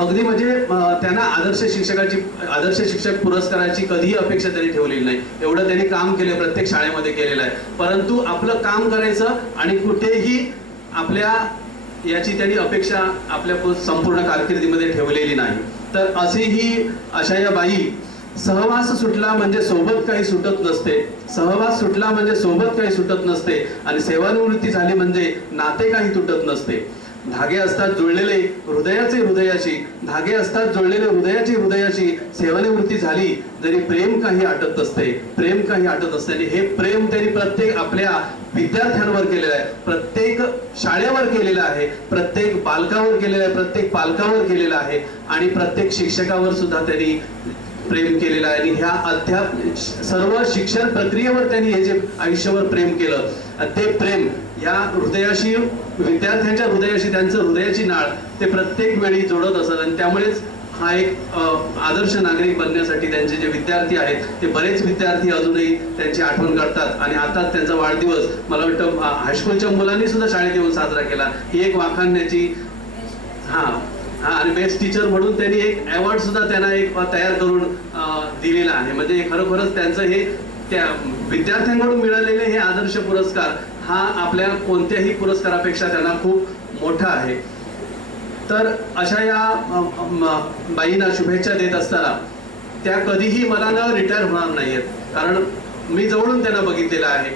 अगदी म्हणजे त्यांना आदर्श शिक्षक पुरस्काराची कधीही अपेक्षा त्यांनी ठेवलेली नाही. एवढं त्यांनी काम केलं, प्रत्येक शाळेमध्ये केलेलं आहे. परंतु आपलं काम करायचं आणि कुठेही आपल्या याची त्यांनी अपेक्षा आपल्या संपूर्ण कारकिर्दीमध्ये ठेवलेली नाही. तर असेही अशा या बाई, सहवास सुटला म्हणजे सोबत काही सुटत नसते, सहवास सुटला म्हणजे सोबत काही सुटत नसते, आणि सेवानिवृत्ती झाली म्हणजे नाते काही तुटत नसते. धागे असतात जुळलेले हृदयाची, धागे असतात जुळलेले हृदयाची, सेवानिवृत्ती झाली जरी प्रेम काही आटत असते. आणि हे प्रेम त्यांनी प्रत्येक आपल्या विद्यार्थ्यांवर केलेलं आहे, प्रत्येक शाळेवर केलेलं आहे, प्रत्येक बालकावर केलेलं आहे, प्रत्येक पालकावर केलेलं आहे, आणि प्रत्येक शिक्षकावर सुद्धा त्यांनी प्रेम केलेलं आहे. आणि ह्या सर्व शिक्षण प्रक्रियेवर त्यांनी हे जे आयुष्यावर प्रेम केलं, ते प्रेम या हृदयाशी, विद्यार्थ्यांच्या हृदयाशी, त्यांचं हृदयाची नाळ ते प्रत्येक वेळी जोडत असत. आणि त्यामुळेच हा एक आदर्श नागरिक बनण्यासाठी त्यांचे जे विद्यार्थी आहेत ते बरेच विद्यार्थी अजूनही त्यांची आठवण करतात. आणि आता त्यांचा वाढदिवस मला वाटतं हायस्कूलच्या मुलांनी सुद्धा शाळेत येऊन साजरा केला. ही एक वाखाणण्याची आणि बेस्ट टीचर म्हणून त्यांनी एक अवॉर्ड सुद्धा त्यांना एक तयार करून दिलेला आहे. म्हणजे खरोखरच त्यांचं हे त्या विद्यार्थ्यांकडून मिळालेले हे आदर्श पुरस्कार हा आपल्या कोणत्याही पुरस्कारापेक्षा त्यांना खूप मोठा आहे. तर अशा या बाईंना शुभेच्छा देत असताना त्या कधीही मनानं रिटायर होणार नाहीयेत, कारण मी जवळून त्यांना बघितलेलं आहे.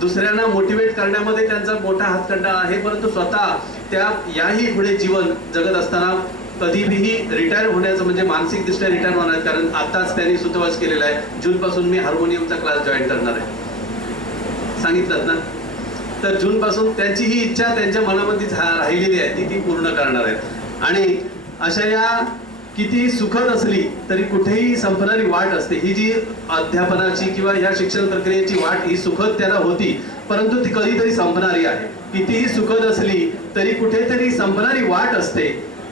दुसऱ्यांना मोटिवेट करण्यामध्ये त्यांचा मोठा हातखंडा आहे, परंतु स्वतः त्या याही पुढे जीवन जगत असताना कधीही रिटायर होण्याचं म्हणजे मानसिकदृष्ट्या रिटायर होणार, कारण आताच त्यांनी सुतवास केलेला आहे, जून पासून मी हार्मोनियमचा क्लास जॉईन करणार आहे. सांगितलं ना, तर जूनपासून त्यांची ही इच्छा त्यांच्या मनामध्ये राहिलेली आहे ती पूर्ण करणार आहेत. आणि अशा या किती सुखद असली तरी कुठेही संपणारी वाट असते. ही जी अध्यापनाची किंवा या शिक्षण प्रक्रियेची वाट ही सुखद त्याला होती, परंतु ती कधीतरी संपणारी आहे. कितीही सुखद असली तरी कुठेतरी संपणारी वाट असते.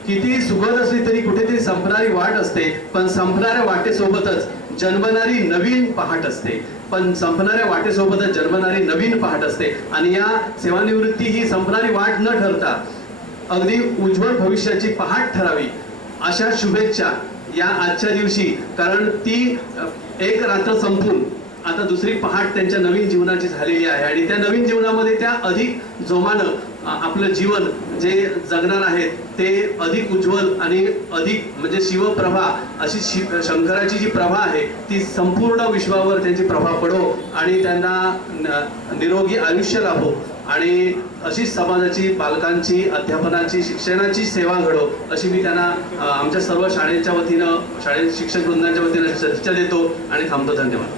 कितीही सुखद असली तरी कुठेतरी संपणारी वाट असते. पण संपणाऱ्या वाटेसोबतच जन्मणारी नवीन पहाट असते. पण संपणाऱ्या वाटेसोबतच जन्मणारी नवीन पहाट असते. आणि या सेवानिवृत्ती ही संपणारी वाट न ठरता अगदी उज्ज्वल भविष्याची पहाट ठरावी अशा शुभेच्छा या आजच्या दिवशी. कारण ती एक रात्र संपून आता दुसरी पहाट त्यांच्या नवीन जीवनाची झालेली आहे. आणि त्या नवीन जीवनामध्ये त्या अधिक जोमानं आपलं जीवन जे जगणार आहेत ते अधिक उज्ज्वल आणि अधिक म्हणजे शिवप्रभा अशी शंकराची जी प्रभा आहे ती संपूर्ण विश्वावर त्यांची प्रभा पडो आणि त्यांना निरोगी आयुष्य लाभो आणि अशीच समाजाची, बालकांची, अध्यापनाची, शिक्षणाची सेवा घडो अशी मी त्यांना आमच्या सर्व शाळेच्या वतीनं, शाळेत शिक्षक वृंदांच्या वतीनं सदिच्छा देतो आणि थांबतो. धन्यवाद.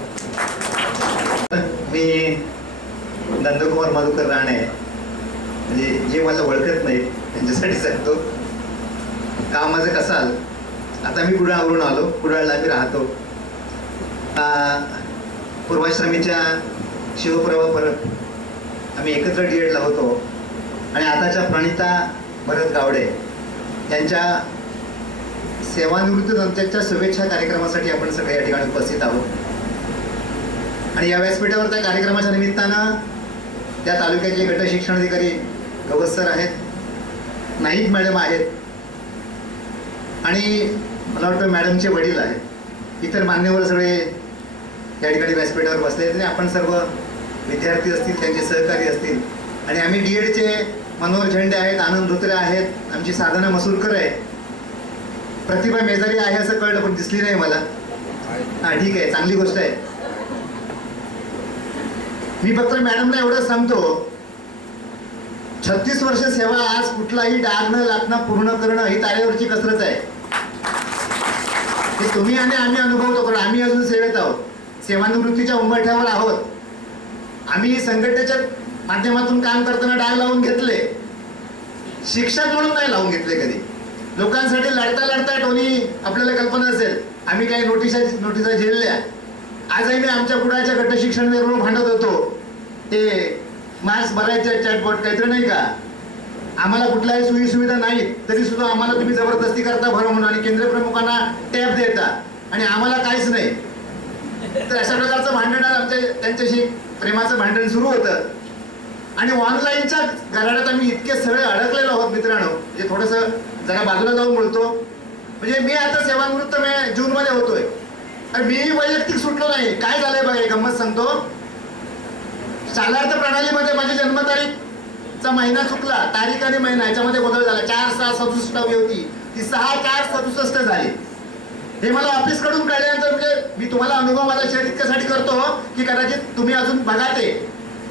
मी नंदकुमार मधुकर राणे, म्हणजे जे मला ओळखत नाही त्यांच्यासाठी सांगतो. काम माझं कसाल, आता मी कुडाळवरून आलो, कुडाळला मी राहतो. पूर्वाश्रमीच्या शिवप्रभा परत आम्ही एकत्र DEDला होतो. आणि आताच्या प्रणिता भरत गावडे यांच्या सेवानिवृत्तीनंतरच्या शुभेच्छा कार्यक्रमासाठी आपण सगळे या ठिकाणी उपस्थित आहोत. आणि या व्यासपीठावर त्या कार्यक्रमाच्या निमित्तानं त्या तालुक्याचे गट शिक्षणाधिकारी गवत सर आहेत, नाईक मॅडम आहेत आणि मला वाटतं मॅडमचे वडील आहेत, इतर मान्यवर सगळे या ठिकाणी व्यासपीठावर बसले. आणि आपण सर्व विद्यार्थी असतील, त्यांचे सहकारी असतील. आणि आम्ही DEDचे मनोहर झेंडे आहेत, आनंद धोत्रे आहेत, आमची साधना मसूरकर आहे, प्रतिभा मेजारी आहे असं कळलं पण दिसली नाही मला. हां ठीक आहे, चांगली गोष्ट आहे. मी फक्त मॅडमला एवढंच सांगतो, 36 वर्ष सेवा, आज कुठलाही डाग न लागणं पूर्ण करणं ही तारेवरची कसरत आहे. हे तुम्ही आणि आम्ही अनुभवतो, कारण आम्ही अजून सेवेत आहोत, सेवानिवृत्तीच्या उंबरठ्यावर आहोत. आम्ही संघटनेच्या माध्यमातून काम करताना डाग लावून घेतले, शिक्षक म्हणून नाही लावून घेतले कधी. लोकांसाठी लढता लढता टोनी आपल्याला कल्पना असेल आम्ही काही नोटिसा झेलल्या. आजही मी आमच्या कुडाळच्या गट शिक्षण भांडत होतो, ते मार्क्स भरायचे चॅटबॉट काहीतरी नाही का, आम्हाला कुठल्याही सोयी सुविधा नाही तरी सुद्धा आम्हाला तुम्ही जबरदस्ती करता भरा म्हणून आणि केंद्र प्रमुखांना टॅब देता आणि आम्हाला काहीच नाही. तर अशा प्रकारचं भांडण आमच्या त्यांच्याशी प्रेमाचं भांडण सुरू होतं. आणि ऑनलाईनच्या घराण्यात आम्ही इतके सगळे अडकलेलो आहोत मित्रांनो, म्हणजे थोडंसं जरा बाजूला जाऊन बोलतो. म्हणजे मी आता सेवानिवृत्त जूनमध्ये होतोय आणि मी वैयक्तिक सुटलो नाही. काय झालंय बघा, गंमत सांगतो. शालार्थ प्रणालीमध्ये माझी जन्मतारीखचा महिना चुकला, तारीख आणि महिना याच्यामध्ये बदल झाला. 4/6/67 होती, ती 6/4/67 झाली. हे मला ऑफिस कडून कळल्यानंतर म्हणजे मी तुम्हाला अनुभव माझा शेअर इतक्यासाठी करतो की कदाचित तुम्ही अजून बघा ते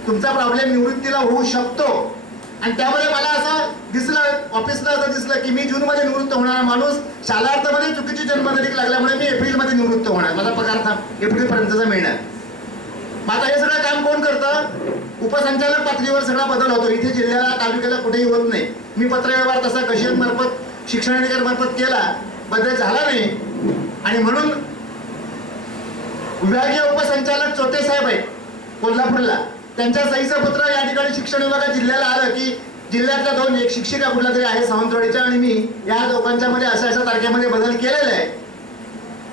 तुमचा प्रॉब्लेम निवृत्तीला होऊ शकतो. आणि त्यामुळे मला असं दिसलं, ऑफिसला असं दिसलं की मी जूनमध्ये निवृत्त होणारा माणूस शालार्थमध्ये चुकीची जन्मतारीख लागल्यामुळे मी एप्रिलमध्ये निवृत्त होणार, मला पगार एप्रिलपर्यंतचा मिळणार. मग आता हे सगळं काम कोण करतं? उपसंचालक पातळीवर सगळा बदल होतो. इथे जिल्ह्याला तालुक्याला कुठेही होत नाही. मी पत्रव्यवहार तसा कशियन मार्फत शिक्षणाधिकारी मार्फत केला, बदल झाला नाही. आणि म्हणून विभागीय उपसंचालक चोते साहेब आहेत कोल्हापूरला, त्यांच्या सहीचं पत्र या ठिकाणी शिक्षण विभागात जिल्ह्याला आलं की जिल्ह्यातल्या 2 एक शिक्षिका कुठला तरी आहे सावंतवाडीच्या आणि मी या दोघांच्या मध्ये अशा तारखेमध्ये बदल केलेला आहे.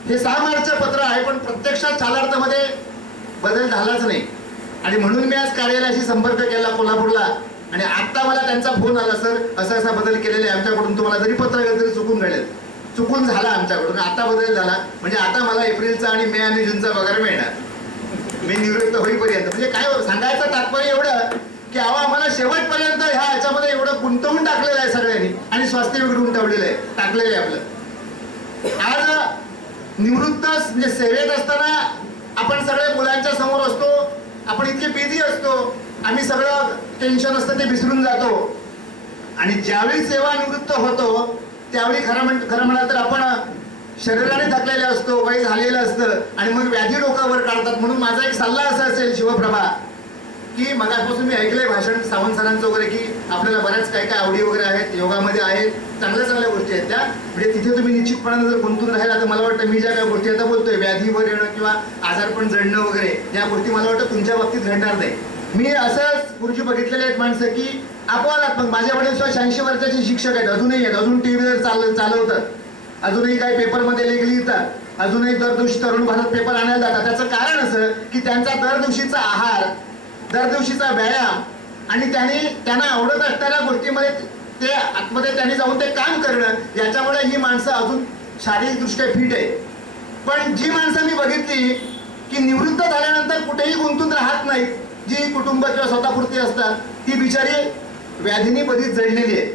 हे 6 मार्चचं पत्र आहे पण प्रत्यक्षात शालार्थमध्ये बदल झालाच नाही. आणि म्हणून मी आज कार्यालयाशी संपर्क केला कोल्हापूरला आणि आता मला त्यांचा फोन आला, सर असा बदल केलेला आहे आमच्याकडून, तुम्हाला जरी पत्र गेलं तरी चुकून झाला आमच्याकडून, आता बदल झाला म्हणजे आता मला एप्रिलचा आणि मे आणि जूनचा पगार मिळणार मी निवृत्त होईपर्यंत. म्हणजे काय सांगायचं तात्पर्य एवढं की आम्हाला शेवटपर्यंत ह्याच्यामध्ये एवढं गुंतवून टाकलेलं आहे सगळ्यांनी आणि स्वास्थ्य बिघडून टाकलेलं आहे आपलं. आज निवृत्त म्हणजे सेवेत असताना आपण सगळे मुलांच्या समोर असतो, आपण इतके बिझी असतो, आम्ही सगळं टेन्शन असतं ते विसरून जातो. आणि ज्यावेळी सेवानिवृत्त होतो त्यावेळी खरं म्हणाल तर आपण शरीराने थकलेले असतो, वय झालेलं असतं आणि मग व्याधी डोक्यावर काढतात. म्हणून माझा एक सल्ला असा असेल शिवप्रभा की मगापासून मी ऐकलंय भाषण सावंत सरांचं वगैरे की आपल्याला बऱ्याच काय काय आवडी वगैरे आहेत, योगामध्ये आहेत, चांगल्या चांगल्या गोष्टी आहेत त्या. म्हणजे तिथे तुम्ही निश्चितपणाने जर गुंतून राहिला तर मला वाटतं मी ज्या काही गोष्टी आता बोलतोय व्याधीवर येणं किंवा आजारपण जडणं वगैरे या गोष्टी मला वाटतं तुमच्या बाबतीत घडणार नाही. मी असंच गुरुजी बघितलेले आहेत माणसं की अपवादात, पण माझ्या वडील 86 वर्षाचे शिक्षक आहेत, अजूनही आहेत, अजून टीव्हीवर चालवतात, अजूनही काही पेपरमध्ये लेख लिहितात, अजूनही दर दिवशी तरुण भारत पेपर आणायला जातात. त्याचं कारण असं की त्यांचा दर दिवशीचा आहार, दर दिवशीचा व्यायाम आणि त्यांना आवडत असणाऱ्या गोष्टीमध्ये ते आतमध्ये त्यांनी जाऊन ते काम करणं, याच्यामुळे ही माणसं अजून शारीरिकदृष्ट्या फिट आहे. पण जी माणसं मी बघितली की निवृत्त झाल्यानंतर कुठेही गुंतून राहत नाहीत, जी कुटुंब किंवा स्वतःपुरती असतात, ती बिचारी व्याधीनी पदीत जडलेली आहे.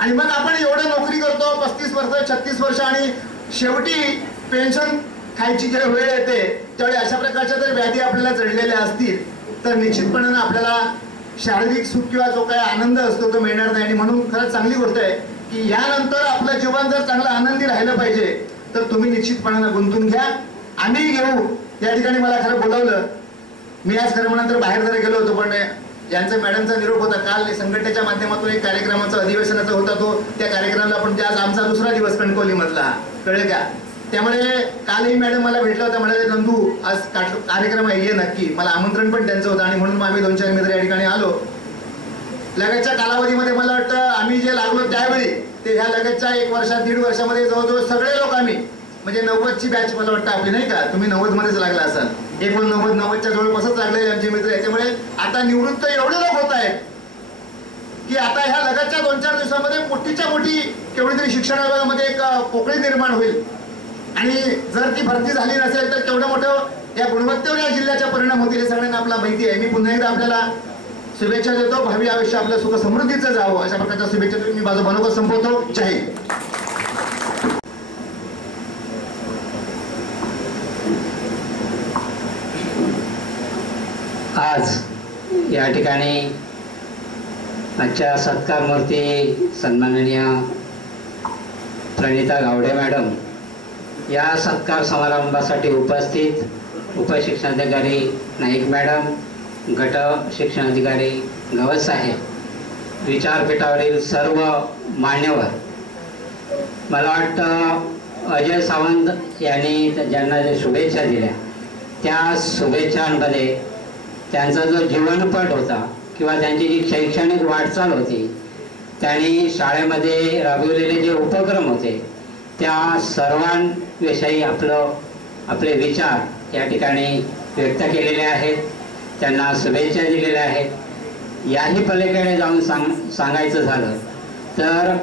आणि मग आपण एवढं नोकरी करतो 35 वर्ष 36 वर्ष आणि शेवटी पेन्शन खायची जेव्हा वेळ येते त्यावेळी अशा प्रकारच्या जर व्याधी आपल्याला जडलेल्या असतील तर निश्चितपणानं आपल्याला शारीरिक सुख किंवा जो काही आनंद असतो तो मिळणार नाही. आणि म्हणून खरंच चांगली गोष्ट आहे की यानंतर आपलं जीवन जर चांगलं आनंदी राहिलं पाहिजे तर तुम्ही निश्चितपणानं गुंतून घ्या, आम्ही घेऊ. या ठिकाणी मला खरं बोलावलं, मी आज खरं म्हणून तर बाहेर जरा गेलो होतो, पण यांचा मॅडमचा निरोप होता काल संघटनेच्या माध्यमातून एक कार्यक्रमाचा अधिवेशनाचा होता, तो त्या कार्यक्रमाला पण आज आमचा दुसरा दिवस कणकवली मधला, कळलं का? त्यामुळे कालही मॅडम मला भेटला होता, म्हणाले नंदू आज कार्यक्रम आहे ये नक्की. मला आमंत्रण पण त्यांचं होतं आणि म्हणून आम्ही 2-4 मित्र या ठिकाणी आलो. लगतच्या कालावधीमध्ये मला वाटतं आम्ही जे लागलो त्यावेळी ते ह्या लगतच्या 1 वर्षात 1.5 वर्षामध्ये जवळजवळ सगळे लोक आम्ही म्हणजे 90ची बॅच मला वाटतं आपली, नाही का? तुम्ही 90 मध्येच लागला असाल, 89-90च्या जवळपासच लागले आमचे मित्र. त्यामुळे आता निवृत्त एवढे लोक होत आहेत की आता ह्या लगतच्या 2-4 दिवसामध्ये मोठीच्या मोठी केवढी तरी शिक्षण विभागामध्ये एक पोकळी निर्माण होईल. आणि जर ती भरती झाली नसेल तर केवढं मोठं या गुणवत्तेवर या जिल्ह्याचा परिणाम होतील हे सगळ्यांना आपल्याला माहिती आहे. मी पुन्हा एकदा आपल्याला शुभेच्छा देतो, भावी आयुष्य आपलं सुख समृद्धीचं जावं अशा प्रकारच्या शुभेच्छा मी माझं मनोगत संपवतो. जय हिंद. आज या ठिकाणी आजच्या सत्कार मूर्ती सन्माननीय प्रणिता गावडे मॅडम या सत्कार समारंभासाठी उपस्थित उपशिक्षणाधिकारी नाईक मॅडम, गट शिक्षणाधिकारी गवत साहेब, विचारपीठावरील सर्व मान्यवर, मला वाटतं अजय सावंत यांनी ज्यांना जे शुभेच्छा दिल्या त्या शुभेच्छांमध्ये त्यांचा जो जीवनपट होता किंवा त्यांची जी शैक्षणिक वाटचाल होती, त्यांनी शाळेमध्ये राबविलेले जे उपक्रम होते त्या सर्वांविषयी आपले विचार या ठिकाणी व्यक्त केलेले आहेत, त्यांना शुभेच्छा दिलेल्या आहेत. याही पलीकडे जाऊन सांगायचं झालं तर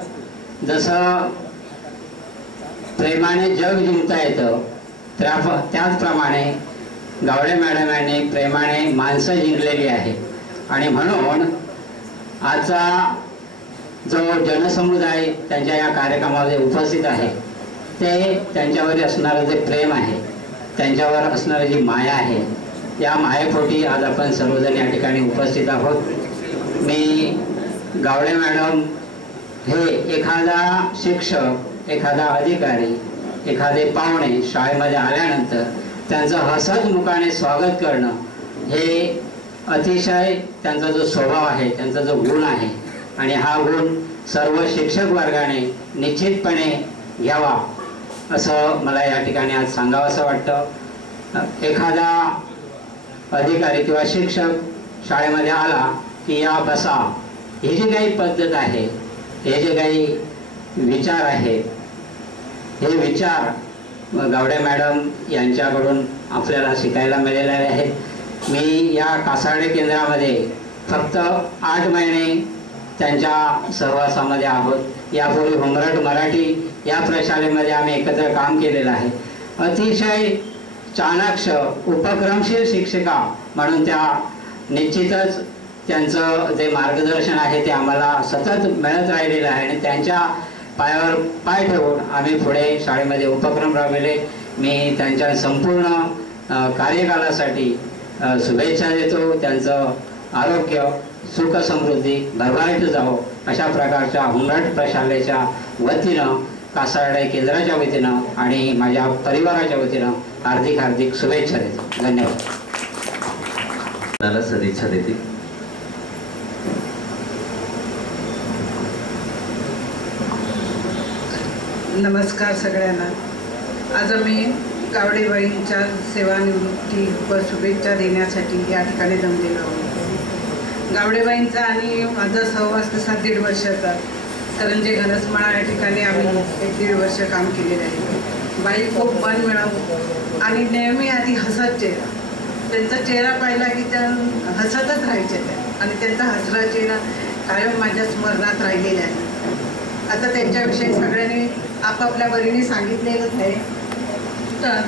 जसं प्रेमाने जग जिंकता येतं त्याचप्रमाणे गावडे मॅडम यांनी प्रेमाने माणसं जिंकलेली आहे. आणि म्हणून आजचा जो जनसमुदाय त्यांच्या या कार्यक्रमामध्ये उपस्थित आहे ते त्यांच्यावर असणारं जे प्रेम आहे, त्यांच्यावर असणारी जी माया आहे, या मायेपोटी आज आपण सर्वजण या ठिकाणी उपस्थित आहोत. मी गावडे मॅडम हे एखादा शिक्षक, एखादा अधिकारी, एखादे पाहुणे शाळेमध्ये आल्यानंतर त्यांचं हसतमुखाने स्वागत करणं हे अतिशय त्यांचा जो स्वभाव आहे, त्यांचा जो गुण आहे आणि हा गुण सर्व शिक्षक वर्गाने निश्चितपणे घ्यावा असं मला या ठिकाणी आज सांगावंसं वाटतं. एखादा अधिकारी किंवा शिक्षक शाळेमध्ये आला की या बसा, ही जी काही पद्धत आहे, हे जे काही विचार आहेत, हे विचार गावडे मॅडम यांच्याकडून आपल्याला शिकायला मिळालेले आहेत. मी या कासार्डे केंद्रामध्ये फक्त 8 महिने त्यांच्या सहवासामध्ये आहोत. यापूर्वी हुमरट मराठी या प्रशालेमध्ये आम्ही एकत्र काम केलेलं आहे. अतिशय चाणाक्ष उपक्रमशील शिक्षिका म्हणून त्या निश्चितच त्यांचं जे मार्गदर्शन आहे ते आम्हाला सतत मिळत राहिलेलं आहे आणि त्यांच्या पायावर पाय ठेवून आम्ही पुढे शाळेमध्ये उपक्रम राबविले. मी त्यांच्या संपूर्ण कार्यकालासाठी शुभेच्छा देतो. त्यांचं आरोग्य सुख समृद्धी भरभराट जावो अशा प्रकारच्या हुमरट प्रशालेच्या वतीनं, कासार्डे केंद्राच्या वतीनं आणि माझ्या परिवाराच्या वतीनं हार्दिक शुभेच्छा देतो. धन्यवाद. मला सदिच्छा देतील. नमस्कार सगळ्यांना. आज आम्ही गावडेबाईंच्या सेवानिवृत्तीवर शुभेच्छा देण्यासाठी या ठिकाणी जमलेलो आहोत. गावडेबाईंचा आणि माझा सहवास तसा 1.5 वर्षाचा. करंजे घनसमाळा या ठिकाणी आम्ही 1-1.5 वर्ष काम केलेलं आहे. बाई खूप मन मिळावं आणि नेहमी आधी हसत चेहरा. त्यांचा चेहरा पाहिला की त्या हसतच राहायच्या त्या आणि त्यांचा हसरा चेहरा कायम माझ्या स्मरणात राहिलेला आहे. आता त्यांच्याविषयी सगळ्यांनी आपापल्या बरीने सांगितलेलंच आहे. तर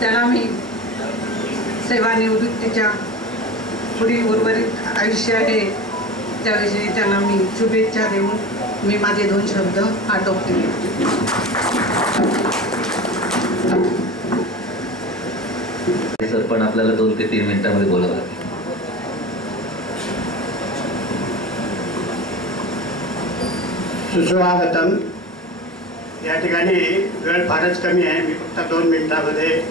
त्यांना मी सेवानिवृत्तीच्या पुढील उर्वरित आयुष्य आहे त्याविषयी त्यांना मी शुभेच्छा देऊन मी माझे 2 शब्द आटोपते. सर पण आपल्याला 2 ते 3 मिनिटांमध्ये बोलावं लागेल. सुस्वागतम. या ठिकाणी वेळ फारच कमी आहे. मी फक्त 2 मिनिटांमध्ये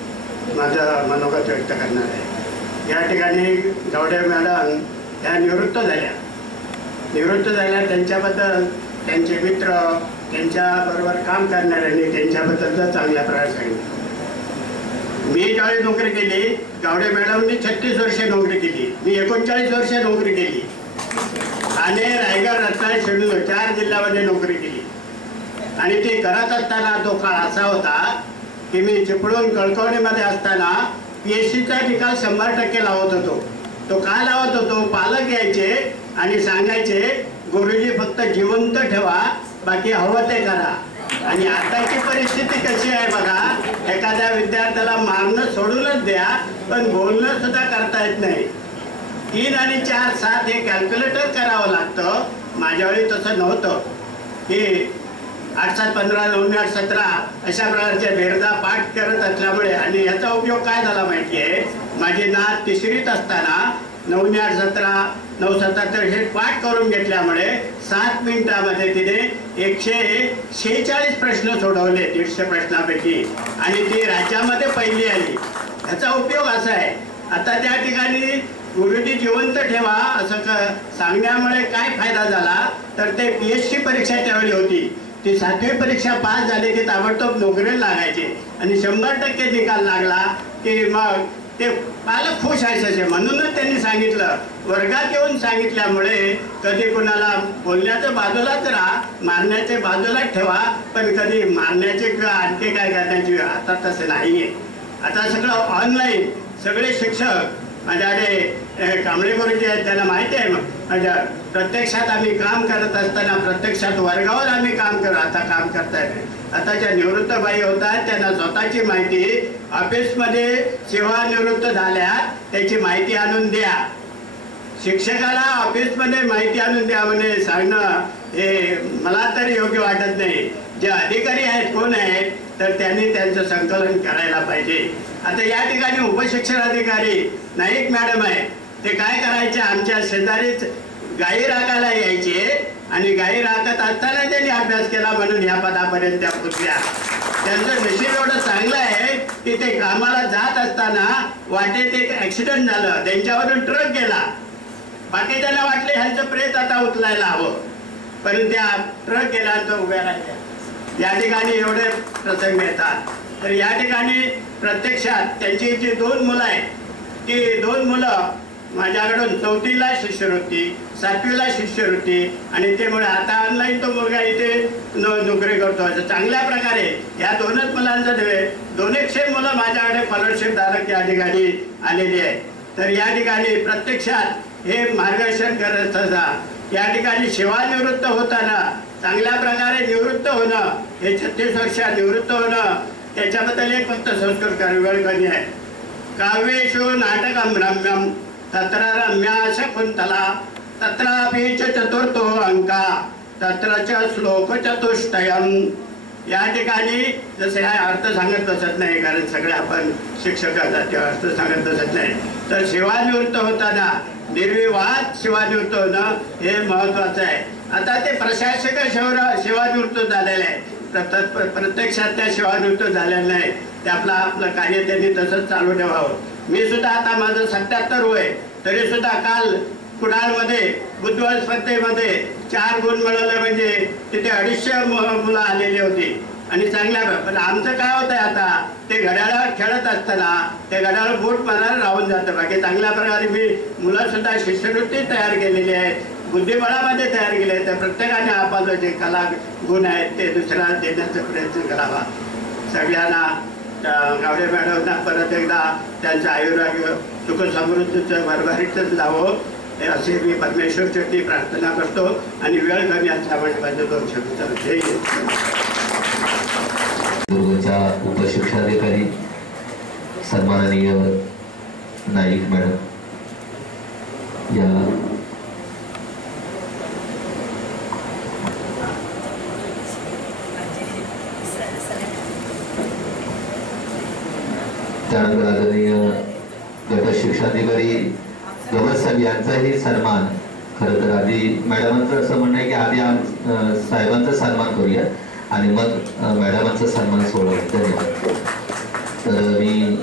माझं मनोगत व्यक्त करणार आहे. या ठिकाणी गावडे मॅडम ह्या निवृत्त झाल्या. त्यांच्याबद्दल त्यांचे मित्र, त्यांच्याबरोबर काम करणाऱ्यांनी त्यांच्याबद्दल चांगल्या प्रकारे सांगितलं. मी ज्यावेळी नोकरी केली, गावडे मॅडमनी 36 वर्षे नोकरी केली. मी 39 वर्षे नोकरी केली आणि रायगड, रत्नागिरी, सिंधुदुर्ग 4 जिल्ह्यामध्ये नोकरी केली. आणि ते करत असताना तो काळ असा होता की मी चिपळूण कळकवणीमध्ये असताना PSCचा निकाल 100% लावत होतो. तो का लावत होतो? पालक यायचे आणि सांगायचे गुरुजी फक्त जिवंत ठेवा, बाकी हवं ते करा. आणि आताची परिस्थिती कशी आहे बघा. एखाद्या विद्यार्थ्याला मारणं सोडूनच द्या, पण बोलणं सुद्धा करता येत नाही. 3 आणि 4, 7 हे कॅल्क्युलेटर करावं लागतं. माझ्या वेळी तसं नव्हतं की 8-7-15, 9-8-17 अशा प्रकारच्या बेरजा पाठ करत असल्यामुळे. आणि याचा उपयोग काय झाला माहिती आहे? माझी नात 3रीत असताना 9-8-17, 9-77 हे पाठ करून घेतल्यामुळे 7 मिनिटामध्ये तिने 146 प्रश्न सोडवले 150 प्रश्नापैकी. आणि ती राज्यामध्ये पहिली आली. याचा उपयोग असा आहे. आता त्या ठिकाणी गुरुजी जिवंत ठेवा असं सांगण्यामुळे काय फायदा झाला तर ते PSC परीक्षा त्यावेळी होती. ती 7वी परीक्षा पास झाली की ताबडतोब नोकरीला लागायचे. आणि 100% निकाल लागला की मग ते पालक खुश असायचे. म्हणूनच त्यांनी सांगितलं, वर्गात येऊन सांगितल्यामुळे कधी कुणाला बोलण्याचं बाजूलाच राहा, मारण्याचे बाजूलाच ठेवा, पण कधी मारण्याचे किंवा आणखी काय करण्याची आता तसं नाही आहे. आता सगळं ऑनलाईन. सगळे शिक्षक माझ्याकडे कांबळे गुरुजी आहेत, त्यांना माहिती आहे. माझ्या प्रत्यक्षात आम्ही काम करत असताना प्रत्यक्षात वर्गावर आम्ही आता काम करतायत. आता ज्या निवृत्त बाई होतात त्यांना स्वतःची माहिती ऑफिसमध्ये सेवानिवृत्त झाल्या त्याची माहिती आणून द्या. शिक्षकाला ऑफिसमध्ये माहिती आणून द्या म्हणे सांगणं हे मला तरी योग्य वाटत नाही. जे अधिकारी आहेत कोण आहेत तर त्यांनी त्यांचं संकलन करायला पाहिजे. आता या ठिकाणी उपशिक्षणाधिकारी नाईक मॅडम आहे. ते काय करायचे, आमच्या शेजारीच गाई राखायला यायचे आणि गाई राखत असताना त्यांनी अभ्यास केला म्हणून ह्या पदापर्यंत त्या पोचल्या. त्यांचं नशीब एवढं चांगलं आहे की ते कामाला जात असताना वाटेत एक ऍक्सिडेंट झालं, त्यांच्यावरून ट्रक गेला. बाकीच्यांना वाटले ह्यांचं प्रेत आता उचलायला हवं, पण त्या ट्रक गेला तो उभ्या राहिल्या. या ठिकाणी एवढे प्रसंग येतात. तर या ठिकाणी प्रत्यक्षात त्यांची जी 2 मुलं आहेत ती 2 मुलं माझ्याकडून 4थीला शिष्यवृत्ती, 7वीला शिष्यवृत्ती आणि त्यामुळे आता ऑनलाईन तो मुलगा इथे नोकरी करतो. चांगल्या प्रकारे या 2च मुलांचं 200 मुलं माझ्याकडे स्कॉलरशिप धारक या ठिकाणी आलेली आहेत. तर या ठिकाणी प्रत्यक्षात हे मार्गदर्शन करत असतात. या ठिकाणी सेवानिवृत्त होताना चांगल्या प्रकारे निवृत्त होणं, हे 36 वर्षात निवृत्त होणं, त्याच्याबद्दल एक फक्त संस्कृत वेळकणी आहे. काव्येषु नाटकं रम्यं तत्र रम्या शकुंतला तत्रापि च 4थो अंका तत्र च श्लोक चतुष्टयम्. या ठिकाणी जसे हा अर्थ सांगत बसत नाही, कारण सगळे आपण शिक्षक असतात तेव्हा अर्थ सांगत बसत नाही. तर सेवानिवृत्त होताना निर्विवाद सेवानिवृत्त होणं हे महत्वाचं आहे. आता ते प्रशासक सेवानिवृत्त झालेले आहे, प्रत्यक्षात त्या सेवानिवृत्त झालेल्या नाही. ते आपलं कार्य त्यांनी तसंच चालू ठेवावं. मी सुद्धा आता माझं 77 वय, तरी सुद्धा काल कुडाळमध्ये बुद्धबळ स्पर्धेमध्ये 4 गुण मिळवले, म्हणजे तिथे 250 मुलं आलेली होती आणि चांगल्या. पण आमचं काय होतंय आता, ते घड्याळावर खेळत असताना ते घड्याळ बोट मारायला राहून जातं. बाकी चांगल्या प्रकारे मी मुलं सुद्धा शिष्यवृत्ती तयार केलेली आहे, बुद्धिबळामध्ये तयार केले आहे. तर प्रत्येकाने आपलं जे कला गुण आहेत ते दुसऱ्याला देण्याचा प्रयत्न करावा. सगळ्यांना गावडे मॅडमना परत एकदा त्यांचं आयुर्रोग्य सुख समृद्धीचं भरभरीतच लावो अशी मी परमेश्वर चरणी प्रार्थना करतो आणि वेळ कमी असल्यामुळे माझे 2 शब्द जय हिंद. दुर्गच्या उपशिक्षणाधिकारी सन्माननीय नाईक मॅडम या त्यानंतर आदरणीय गट शिक्षणाधिकारी गवत साहेब यांचाही सन्मान. खरं तर आधी मॅडमांचं असं म्हणणं आहे की आधी साहेबांचा सन्मान करूया आणि मग मॅडमांचा सन्मान सोडवूया. धन्यवाद. तर मी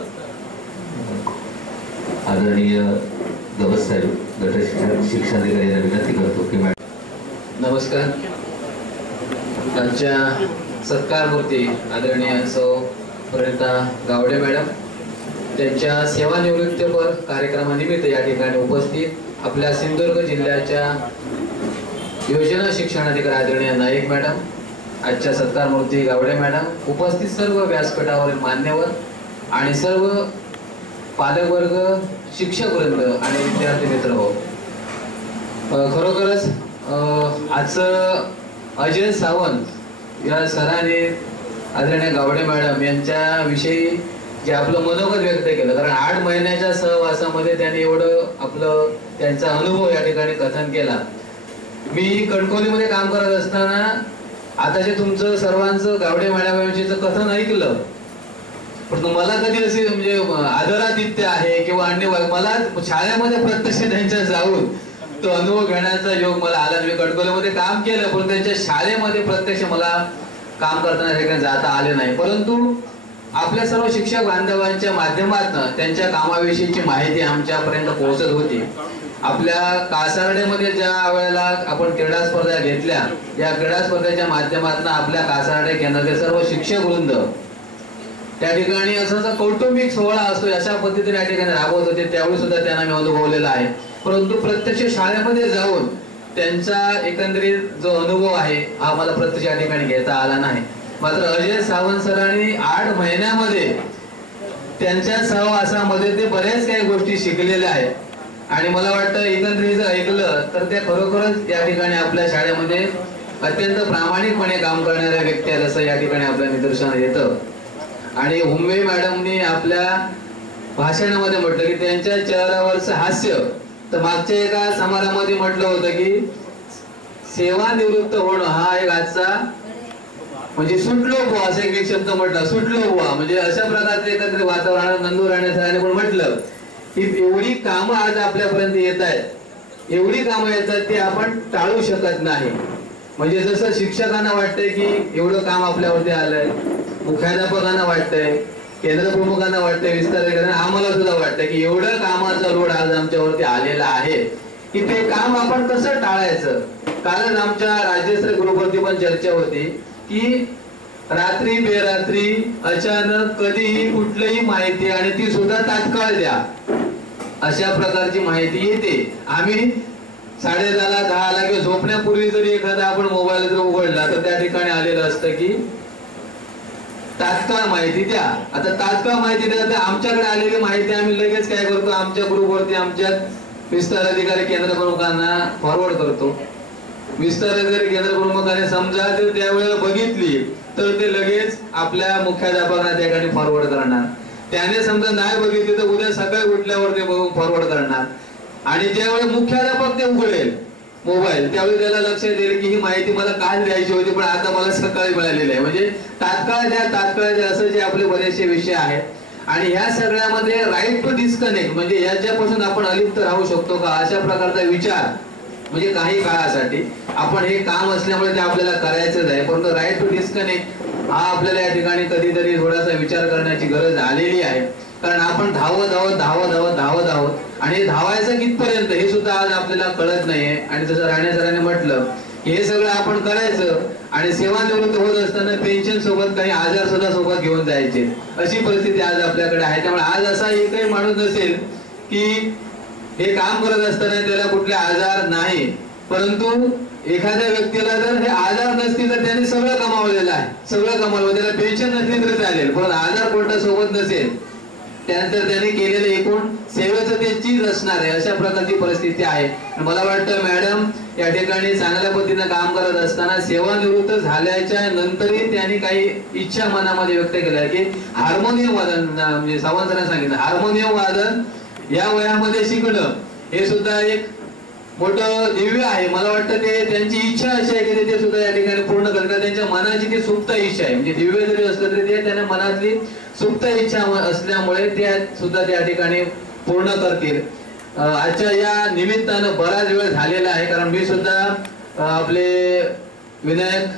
आदरणीय गवत साहेब गट शिक्षणाधिकारी यांना विनंती करतो की मॅडम. नमस्कार. आजच्या सत्कारमूर्ती आदरणीय सौ प्रणिता गावडे मॅडम त्यांच्या सेवानिवृत्तीपर कार्यक्रमानिमित्त या ठिकाणी उपस्थित आपल्या सिंधुदुर्ग जिल्ह्याच्या योजना शिक्षणाधिकारी आदरणीय नाईक मॅडम, आजच्या सत्कारमूर्ती गावडे मॅडम, उपस्थित सर्व व्यासपीठावरील मान्यवर आणि सर्व पालकवर्ग, शिक्षकवृंद आणि विद्यार्थी मित्र हो. खरोखरच आजचं अजय सावंत या सरांनी आदरणीय गावडे मॅडम यांच्याविषयी जे आपलं मनोगत व्यक्त केलं, कारण 8 महिन्याच्या सहवासामध्ये त्यांनी एवढं आपलं त्यांचा अनुभव या ठिकाणी कथन केला. मी कणकवलीमध्ये काम करत असताना आता जे तुमचं सर्वांचं गावडे मॅडमविषयीचं कथन ऐकलं, पण मला कधी असे म्हणजे आदरातिथ्य आहे किंवा अन्य मला शाळेमध्ये प्रत्यक्ष त्यांच्या जाऊन तो अनुभव घेण्याचा योग मला आला. मी कणकवलीमध्ये काम केलं, पण त्यांच्या शाळेमध्ये प्रत्यक्ष मला काम करताना ठिकाणी जाता आले नाही. परंतु आपल्या सर्व शिक्षक बांधवांच्या माध्यमातून त्यांच्या कामाविषयीची माहिती आमच्यापर्यंत पोहोचत होती. आपल्या कासारडेमध्ये ज्या वेळेला आपण क्रीडा स्पर्धा घेतल्या, या क्रीडा स्पर्धेच्या माध्यमातून आपल्या कासारडे केंद्राचे सर्व शिक्षक वृंद त्या ठिकाणी असं कौटुंबिक सोहळा असतो अशा पद्धतीने या ठिकाणी राबवत होते. त्यावेळी सुद्धा त्यांना मी अनुभवलेला आहे. परंतु प्रत्यक्ष शाळेमध्ये जाऊन त्यांचा एकंदरीत जो अनुभव आहे हा मला प्रत्यक्ष या ठिकाणी घेता आला नाही. मात्र अजय सावंत सरांनी 8 महिन्यामध्ये त्यांच्या सहवासामध्ये ते बऱ्याच काही गोष्टी शिकलेल्या आहेत आणि मला वाटतं एकंदरीत जर ऐकलं तर त्या खरोखरच या ठिकाणी आपल्या शाळेमध्ये अत्यंत प्रामाणिकपणे काम करणाऱ्या व्यक्ती आहेत असं या ठिकाणी आपल्या निदर्शनास येतं. आणि हुंबे मॅडमनी आपल्या भाषणामध्ये म्हटलं की त्यांच्या चेहऱ्यावरचं हास्य, तर मागच्या एका समारंभामध्ये म्हटलं होतं की सेवानिवृत्त होणं हा एक आजचा म्हणजे सुटलो बुवा असं एक शब्द म्हटला, सुटलो बुवा म्हणजे अशा प्रकारचे एकत्रित वातावरण नंदू राणे सरांनी पण म्हटलं की एवढी कामं आज आपल्यापर्यंत येत आहेत, एवढी कामं येतात ते आपण टाळू शकत नाही. म्हणजे जसं शिक्षकांना वाटतंय की एवढं काम आपल्यावरती आलंय, मुख्याध्यापकांना वाटतंय, केंद्र प्रमुखांना वाटतंय, विस्तार आम्हाला सुद्धा वाटतंय की एवढं कामाचा लोड आज आमच्यावरती आलेला आहे की ते काम आपण कसं टाळायचं. कालच आमच्या राज्यस्तरीय ग्रुपवरती पण चर्चा होती की रात्री बेरात्री अचानक कधीही कुठलीही माहिती आणि ती सुद्धा तात्काळ द्या अशा प्रकारची माहिती येते. आम्ही 10:30 10 किंवा झोपण्यापूर्वी जरी एखादा आपण मोबाईल जर उघडला तर त्या ठिकाणी आलेलं असतं की तात्काळ माहिती द्या. आता तात्काळ माहिती द्या तर आमच्याकडे आलेली माहिती आम्ही लगेच काय करतो, आमच्या ग्रुपवरती आमच्या विस्तार अधिकारी केंद्र प्रमुखांना फॉरवर्ड करतो. विस्तार अधिकारी केंद्र प्रमुखाने समजा जर त्यावेळेला बघितली तर ते लगेच आपल्या मुख्याध्यापकांना त्या ठिकाणी फॉरवर्ड करणार. त्याने समजा नाही बघितली तर उद्या सकाळी उठल्यावर ते फॉरवर्ड करणार. आणि ज्यावेळी मुख्याध्यापक ते उघडेल मोबाईल त्यावेळी त्याला लक्षात येईल की ही माहिती मला काल द्यायची होती पण आता मला सकाळी मिळालेली आहे. म्हणजे तात्काळ द्या तात्काळ द्या असं जे आपले बरेचसे विषय आहेत. आणि ह्या सगळ्यामध्ये राईट टू डिस्कनेक्ट म्हणजे याच्यापासून आपण अलिप्त राहू शकतो का अशा प्रकारचा विचार म्हणजे काही काळासाठी आपण हे काम असल्यामुळे ते आपल्याला करायचंच आहे. परंतु राईट टू डिस्कनेक्ट हा आपल्याला या ठिकाणी कधीतरी थोडासा विचार करण्याची गरज आलेली आहे. कारण आपण धावत आहोत आणि धावायचं कितपर्यंत हे सुद्धा आज आपल्याला कळत नाहीये. आणि जसं राणे सरांनी म्हटलं हे सगळं आपण करायचं आणि सेवानिवृत्त होत असताना पेन्शन सोबत काही आजार सुद्धा सोबत घेऊन जायचे, अशी परिस्थिती आज आपल्याकडे आहे. त्यामुळे आज असा एकही माणूस नसेल की हे काम करत असताना त्याला कुठले आजार नाही, परंतु एखाद्या व्यक्तीला जर हे आजार नसतील तर त्याने सगळं कमावलेलं आहे, सगळं कमावलं, त्याला पेन्शन नसली तरी चालेल, पण आजार कोणता सोबत नसेल त्यानंतर त्याने केलेलं एकूण सेवेचं ते चीज असणार आहे, अशा प्रकारची परिस्थिती आहे. मला वाटतं मॅडम या ठिकाणी चांगल्या पद्धतीनं काम करत असताना सेवानिवृत्त झाल्याच्या नंतरही त्यांनी काही इच्छा मनामध्ये व्यक्त केल्या की हार्मोनियम वादन, म्हणजे सावंत सरांनी सांगितलं हार्मोनियम वादन या वयामध्ये शिकणं हे सुद्धा एक मोठं दिव्य आहे. मला वाटतं ते त्यांची इच्छा अशी आहे की ते सुद्धा या ठिकाणी पूर्ण करतात. त्यांच्या मनाची ती सुप्त इच्छा आहे, म्हणजे दिव्य जरी असलं तरी ते त्यांच्या मनातली सुप्त इच्छा असल्यामुळे ते सुद्धा त्या ठिकाणी पूर्ण करतील. आजच्या या निमित्तानं बराच वेळ झालेला आहे, कारण मी सुद्धा आपले विनायक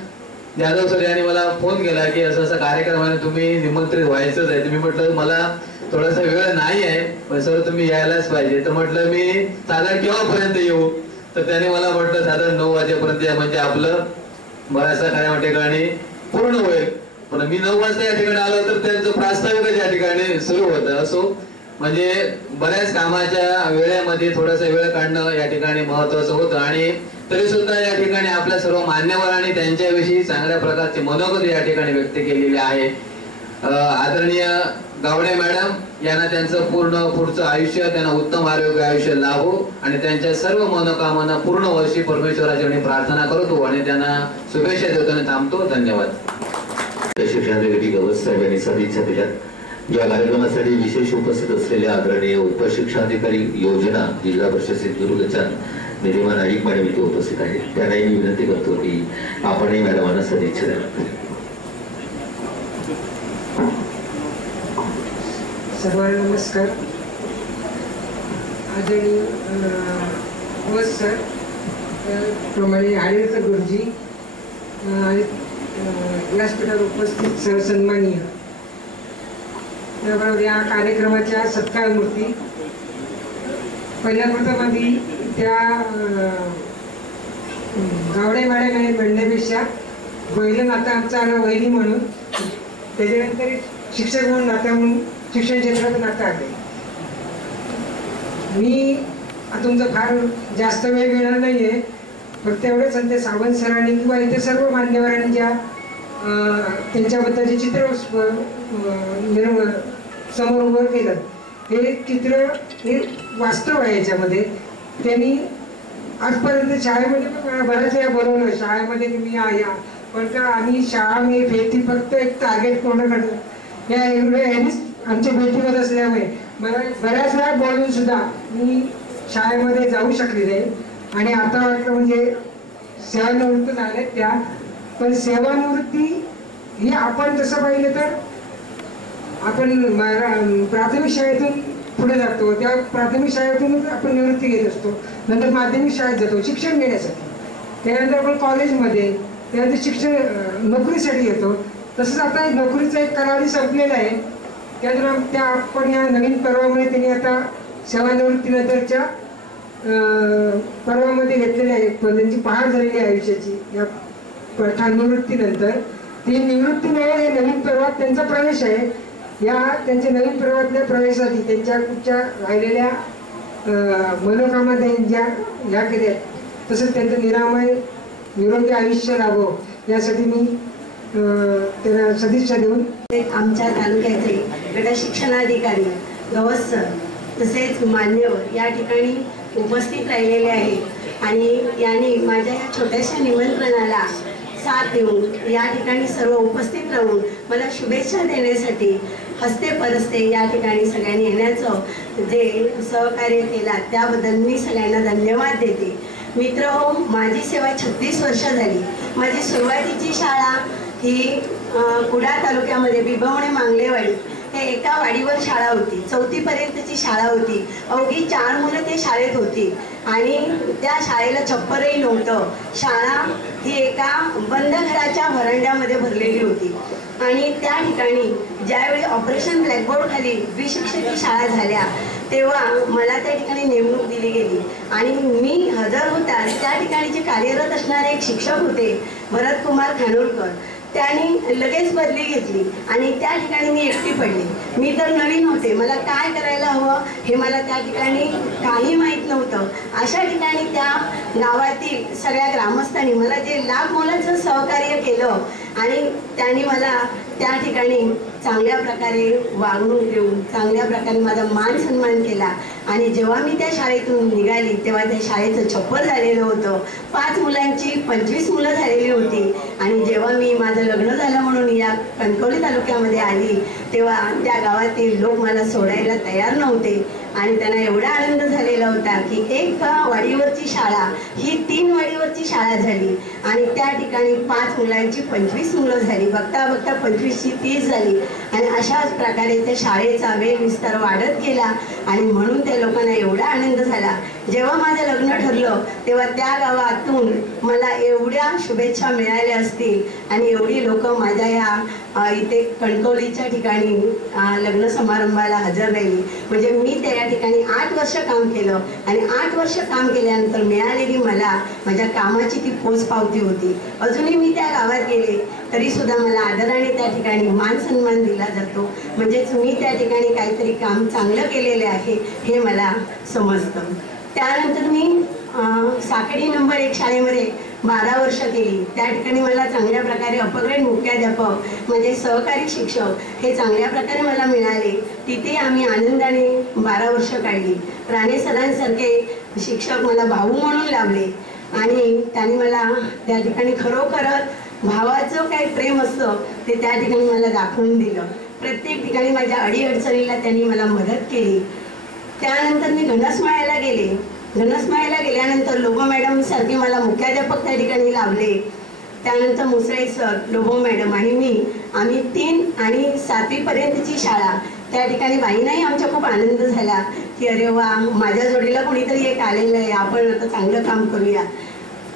जाधव सर यांनी मला फोन केला की असं असं कार्यक्रम आहे, तुम्ही निमंत्रित व्हायचंच आहे. तुम्ही म्हटलं मला थोडासा वेळ नाही आहे पण सर तुम्ही यायलाच पाहिजे. तर म्हटलं मी साधारण केव्हापर्यंत येऊ, तर त्याने मला म्हटलं साधारण 9 वाजेपर्यंत या, म्हणजे आपलं बऱ्याचशा काही ठिकाणी पूर्ण होईल. पण मी 9 वाजता या ठिकाणी आलो तर त्यांचं प्रास्ताविकच या ठिकाणी सुरू होतं. असो, म्हणजे बऱ्याच कामाच्या वेळेमध्ये थोडासा वेळ काढणं या ठिकाणी महत्वाचं होतं. आणि तरी सुद्धा या ठिकाणी आपल्या सर्व मान्यवरांनी त्यांच्याविषयी चांगल्या प्रकारचे मनोगत या ठिकाणी व्यक्त केलेले आहे. आदरणीय गावडे मॅडम यांना त्यांचं पूर्ण पुढचं आयुष्य, त्यांना उत्तम आरोग्य आयुष्य लाभो आणि त्यांच्या सर्व मनोकामना पूर्ण वर्षी परमेश्वराची प्रार्थना करतो आणि त्यांना शुभेच्छा देताना थांबतो. धन्यवाद. शिक्षणाधिकारी गवस साहेबांनी सदिच्छा दिल्या. या कार्यक्रमासाठी विशेष उपस्थित असलेल्या आदरणीय उपशिक्षणाधिकारी योजना जिल्हा परिषद सिंधुदुर्गच्या निलिमा नाईक मॅडम इथे उपस्थित आहेत. त्यांनाही मी विनंती करतो की आपणही मॅडमांना सदिच्छा द्या. सर्वांना नमस्कार. आदरणीय वस सर, प्रमाणे आदित्य गुरुजी आणि व्यासपीठावर उपस्थित सहसन्माननीय, त्याबरोबर या कार्यक्रमाच्या सत्कार मूर्ती, पहिल्या प्रथम आधी त्या गावडे मॅडम म्हणण्यापेक्षा वहिलं नातं आमचं आलं वहिनी म्हणून, त्याच्यानंतर शिक्षक म्हणून नातं म्हणून शिक्षण क्षेत्रात नातं आले. मी तुमचं फार जास्त वेळ घेणार नाही आहे, फक्त एवढंच सांगते सावंत सरांनी किंवा इथे सर्व मान्यवरांनी ज्या त्यांच्याबद्दलचे चित्र समोर उभं केलं, हे चित्र हे वास्तव आहे. याच्यामध्ये त्यांनी आजपर्यंत शाळेमध्ये पण बऱ्याच वेळा बोलवलं शाळेमध्ये तुम्ही या, पण का आम्ही शाळा मी भेटी फक्त एक टार्गेट पूर्ण करतो या एवढ्या आमच्या भेटीमध्ये असल्यामुळे मला बऱ्याच वेळा बोलून सुद्धा मी शाळेमध्ये जाऊ शकले नाही. आणि आता वाटलं म्हणजे सेवानिवृत्त झाले त्या, पण सेवानिवृत्ती ही आपण तसं पाहिलं तर आपण प्राथमिक शाळेतून पुढे जातो, त्या प्राथमिक शाळेतूनच आपण निवृत्ती घेत असतो, नंतर माध्यमिक शाळेत जातो शिक्षण घेण्यासाठी, त्यानंतर आपण कॉलेजमध्ये, त्यानंतर शिक्षण नोकरीसाठी येतो. तसंच आता नोकरीचा एक कालावधी संपलेला आहे. त्यानंतर त्या आपण या नवीन पर्वामुळे त्यांनी आता सेवानिवृत्तीनंतरच्या पर्वामध्ये घेतलेली आहे, त्यांची पहाट झालेली आहे आयुष्याची. या प्रथम निवृत्तीनंतर ती निवृत्ती नाही, हे नवीन पर्वात त्यांचा प्रवेश आहे. या त्यांच्या नवीन पर्वातल्या प्रवेशासाठी त्यांच्या कुठच्या राहिलेल्या मनोकामा ज्या ह्या केल्या, तसंच त्यांचं निरामय निरोगी आयुष्य लाभो यासाठी मी त्यांना सदिच्छा देऊन आमच्या तालुक्याचे गट शिक्षणाधिकारी गवस सर तसेच मान्यवर या ठिकाणी उपस्थित राहिलेले आहेत आणि यांनी माझ्या या छोट्याशा निमंत्रणाला साथ देऊन या ठिकाणी सर्व उपस्थित राहून मला शुभेच्छा देण्यासाठी हस्ते परस्ते या ठिकाणी सगळ्यांनी येण्याचं जे सहकार्य केला त्याबद्दल मी सगळ्यांना धन्यवाद देते. मित्र हो, माझी सेवा 36 वर्ष झाली. माझी सुरुवातीची शाळा ही कुडा तालुक्यामध्ये बिबवणे मांगलेवाडी हे एका वाडीवर शाळा होती. 4थी पर्यंतची शाळा होती. अवघी 4 मुलं ते शाळेत होती. आणि त्या शाळेला छप्परही नव्हतं. शाळा ही एका बंद घराच्या व्हरांड्यामध्ये भरलेली होती आणि त्या ठिकाणी ज्यावेळी ऑपरेशन ब्लॅकबोर्ड खाली द्विशिक्षकी शाळा झाल्या तेव्हा मला त्या ठिकाणी नेमणूक दिली गेली आणि मी हजर होता. त्या ठिकाणी जे कार्यरत असणारे एक शिक्षक होते भरतकुमार खानोलकर, त्यांनी लगेच बदली घेतली आणि त्या ठिकाणी मी एकटी पडली. मी तर नवीन होते, मला काय करायला हवं हे मला त्या ठिकाणी काही माहीत नव्हतं. अशा ठिकाणी त्या गावातील सगळ्या ग्रामस्थांनी मला जे लाख मोलाचं सहकार्य केलं आणि त्यांनी मला त्या ठिकाणी चांगल्या प्रकारे वागणूक देऊन चांगल्या प्रकारे माझा मान सन्मान केला. आणि जेव्हा मी त्या शाळेतून निघाली तेव्हा त्या शाळेचं छप्पर झालेलं होतं. 5 मुलांची 25 मुलं झालेली होती. आणि जेव्हा मी माझं लग्न झालं म्हणून या कणकवली तालुक्यामध्ये आली तेव्हा त्या गावातील लोक मला सोडायला तयार नव्हते आणि त्यांना एवढा आनंद झालेला होता की एक वाडीवरची शाळा ही 3 वाडीवरची शाळा झाली आणि त्या ठिकाणी 5 मुलांची 25 मुलं झाली. बघता बघता 25ची 30 झाली आणि अशाच प्रकारे त्या शाळेचा वेग विस्तार वाढत गेला आणि म्हणून त्या लोकांना एवढा आनंद झाला. जेव्हा माझं लग्न ठरलं तेव्हा त्या गावातून मला एवढ्या शुभेच्छा मिळाल्या असतील आणि एवढी लोक माझ्या या इथे कणकवलीच्या ठिकाणी लग्न समारंभाला हजर राहिली. म्हणजे मी त्या ठिकाणी 8 वर्ष काम केलं आणि 8 वर्ष काम केल्यानंतर मिळालेली मला माझ्या कामाची ती पोचपावती होती. अजूनही मी त्या गावात गेले तरी सुद्धा मला आदराने त्या ठिकाणी मान सन्मान दिला जातो. म्हणजेच मी त्या ठिकाणी काहीतरी काम चांगलं केलेले आहे हे मला समजतं. त्यानंतर मी साखळी नंबर 1 शाळेमध्ये 12 वर्ष केली. त्या ठिकाणी मला चांगल्या प्रकारे अपग्रेड मुख्याध्यापक म्हणजे सहकारी शिक्षक हे चांगल्या प्रकारे मला मिळाले. तिथे आम्ही आनंदाने 12 वर्ष काढली. राणे सरांसारखे शिक्षक मला भाऊ म्हणून लाभले आणि त्यांनी मला त्या ठिकाणी खरोखरच भावाचं काही प्रेम असतं ते त्या ठिकाणी मला दाखवून दिलं. प्रत्येक ठिकाणी माझ्या अडीअडचणीला त्यांनी मला मदत केली. त्यानंतर मी घनसमाळ्याला गेले. घनसमाळ्याला गेल्यानंतर लोबो मॅडम सारखे मला मुख्याध्यापक त्या ठिकाणी लाभले. त्यानंतर मुसळे सर, लोबो मॅडम आणि मी आम्ही 3 आणि 7वी पर्यंतची शाळा त्या ठिकाणी बाईंनाही आमचा खूप आनंद झाला की अरे वा माझ्या जोडीला कोणीतरी एक आलेलं आहे, आपण आता चांगलं काम करूया.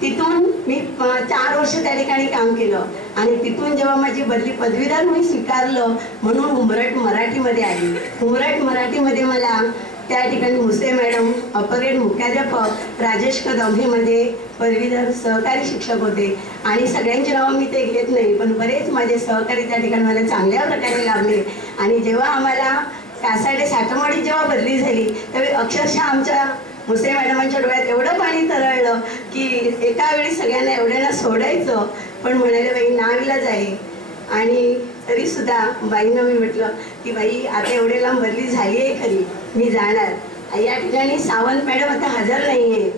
तिथून मी 4 वर्ष त्या ठिकाणी काम केलं आणि तिथून जेव्हा माझी बदली पदवीधर मी स्वीकारलं म्हणून उमरठ मराठीमध्ये आली. उमरठ मराठीमध्ये मला त्या ठिकाणी मुसे मॅडम अपग्रेड मुख्याध्यापक, राजेश कदम हे मध्ये पदवीधर सहकारी शिक्षक होते आणि सगळ्यांची नावं मी ते घेत नाही पण बरेच माझे सहकारी त्या ठिकाणी मला चांगल्या प्रकारे लाभले. आणि जेव्हा आम्हाला कासाडे साठमवाडी जेव्हा बदली झाली त्यावेळी अक्षरशः आमच्या मुसे मॅडमांच्या डोळ्यात एवढं पाणी तरळलं की एका वेळी सगळ्यांना एवढ्यांना सोडायचं पण म्हणाले बाई नावीलाज आहे. आणि तरी सुद्धा बाईंना मी म्हटलं की बाई आता एवढे लांब बदली झाली आहे खरी, मी जाणार. या ठिकाणी सावंत मॅडम आता हजर नाही आहे,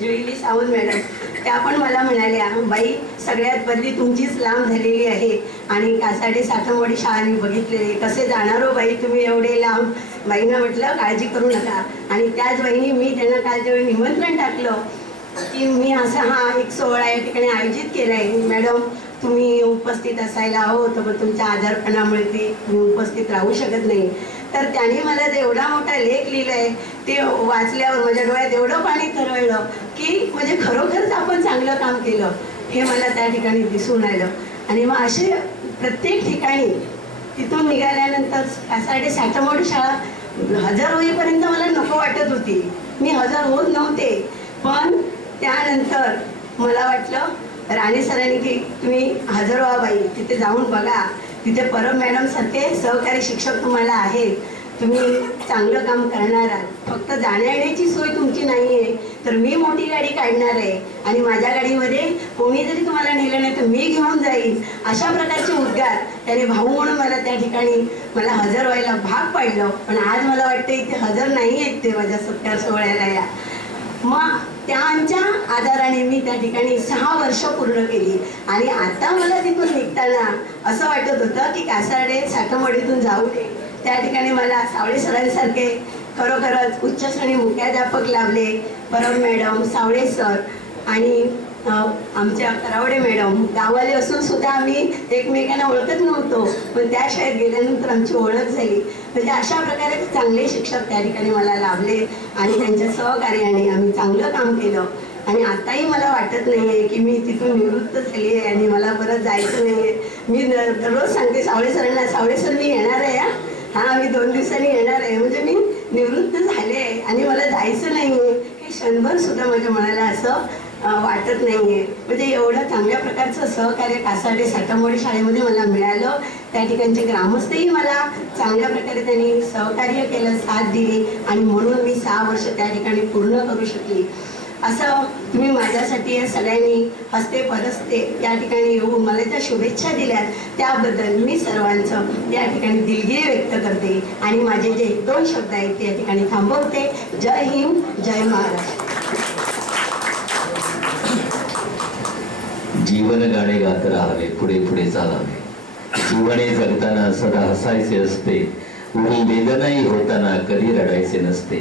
जुईली सावंत मॅडम, त्या पण मला म्हणाल्या बाई सगळ्यात बदली तुमचीच लांब झालेली आहे आणि कासाडे साठमवाडी शाळा मी बघितलेली, कसे जाणार हो बाई तुम्ही एवढे लांब. बाईंना म्हटलं काळजी करू नका. आणि त्याच बाईंनी मी त्यांना काल जेव्हा निमंत्रण टाकलं की मी असा हा एक सोहळा या ठिकाणी आयोजित केला आहे, मॅडम तुम्ही उपस्थित असायला हवं तर तुमच्या आजारपणामुळे मी उपस्थित राहू शकत नाही. तर त्याने मला जे एवढा मोठा लेख लिहिलाय ते वाचल्यावर माझ्या डोळ्यात एवढं पाणी तरळलं की म्हणजे खरोखरच आपण चांगलं काम केलं हे मला त्या ठिकाणी दिसून आलं. आणि मग असे प्रत्येक ठिकाणी तिथून निघाल्यानंतर कासाडे साठमवाडी शाळा हजर होईपर्यंत मला नको वाटत होती, मी हजर होत नव्हते. पण त्यानंतर मला वाटलं राणे सरांनी की तुम्ही हजर व्हा बाई, तिथे जाऊन बघा, तिथे परब मॅडम सारखे सहकारी शिक्षक तुम्हाला आहेत, तुम्ही चांगलं काम करणार आहात. फक्त जाण्या येण्याची सोय तुमची नाही आहे तर मी मोठी गाडी काढणार आहे आणि माझ्या गाडीमध्ये कोणी जरी तुम्हाला नेलं नाही तर मी घेऊन जाईन. अशा प्रकारचे उद्गार त्याने भाऊ म्हणून मला त्या ठिकाणी मला हजर व्हायला भाग पाडलं. पण आज मला वाटतं इथे हजर नाही आहेत ते माझ्या सत्कार सोहळ्याला या. मग त्यांच्या आधाराने मी त्या ठिकाणी 6 वर्ष पूर्ण केली आणि आता मला तिथून निघताना असं वाटत होतं की कासाडे साठमवाडीतून जाऊ नये. त्या ठिकाणी मला सावळे सरांसारखे खरोखरच उच्च श्रेणी मुख्याध्यापक लाभले, परब मॅडम, सावळे सर आणि आमच्या करावडे मॅडम. गाववाले असून सुद्धा आम्ही एकमेकांना ओळखत नव्हतो पण त्या शाळेत गेल्यानंतर आमची ओळख झाली. म्हणजे अशा प्रकारे चांगले शिक्षक त्या ठिकाणी मला लाभले आणि त्यांच्या सहकार्याने आम्ही चांगलं काम केलं. आणि आताही मला वाटत नाहीये की मी तिथून निवृत्त झाली आहे आणि मला परत जायचं नाहीये. मी रोज सांगते सावळे सरांना, सावळे सर मी येणार आहे, हा मी 2 दिवसांनी येणार आहे. म्हणजे मी निवृत्त झाले आणि मला जायचं नाहीये हे क्षणभर सुद्धा माझ्या मनाला असं वाटत नाहीये. म्हणजे एवढं चांगल्या प्रकारचं सहकार्य कासार्डे साठमवाडी शाळेमध्ये मला मिळालं. त्या ठिकाणचे ग्रामस्थही मला चांगल्या प्रकारे त्यांनी सहकार्य केलं, साथ दिली आणि म्हणून मी 6 वर्ष त्या ठिकाणी पूर्ण करू शकली. असं तुम्ही माझ्यासाठी या सगळ्यांनी हस्ते परस्ते या ठिकाणी येऊन मला ज्या शुभेच्छा दिल्यात त्याबद्दल मी सर्वांचं या ठिकाणी दिलगिरी व्यक्त करते आणि माझे जे 2 शब्द आहेत ते या ठिकाणी थांबवते. जय हिंद, जय महाराष्ट्र. जीवन गाणे गात राहावे, पुढे पुढे चालावे. जीवने जगताना सदा हसायचे असते, उभी वेदनाही होताना कधी रडायचे नसते.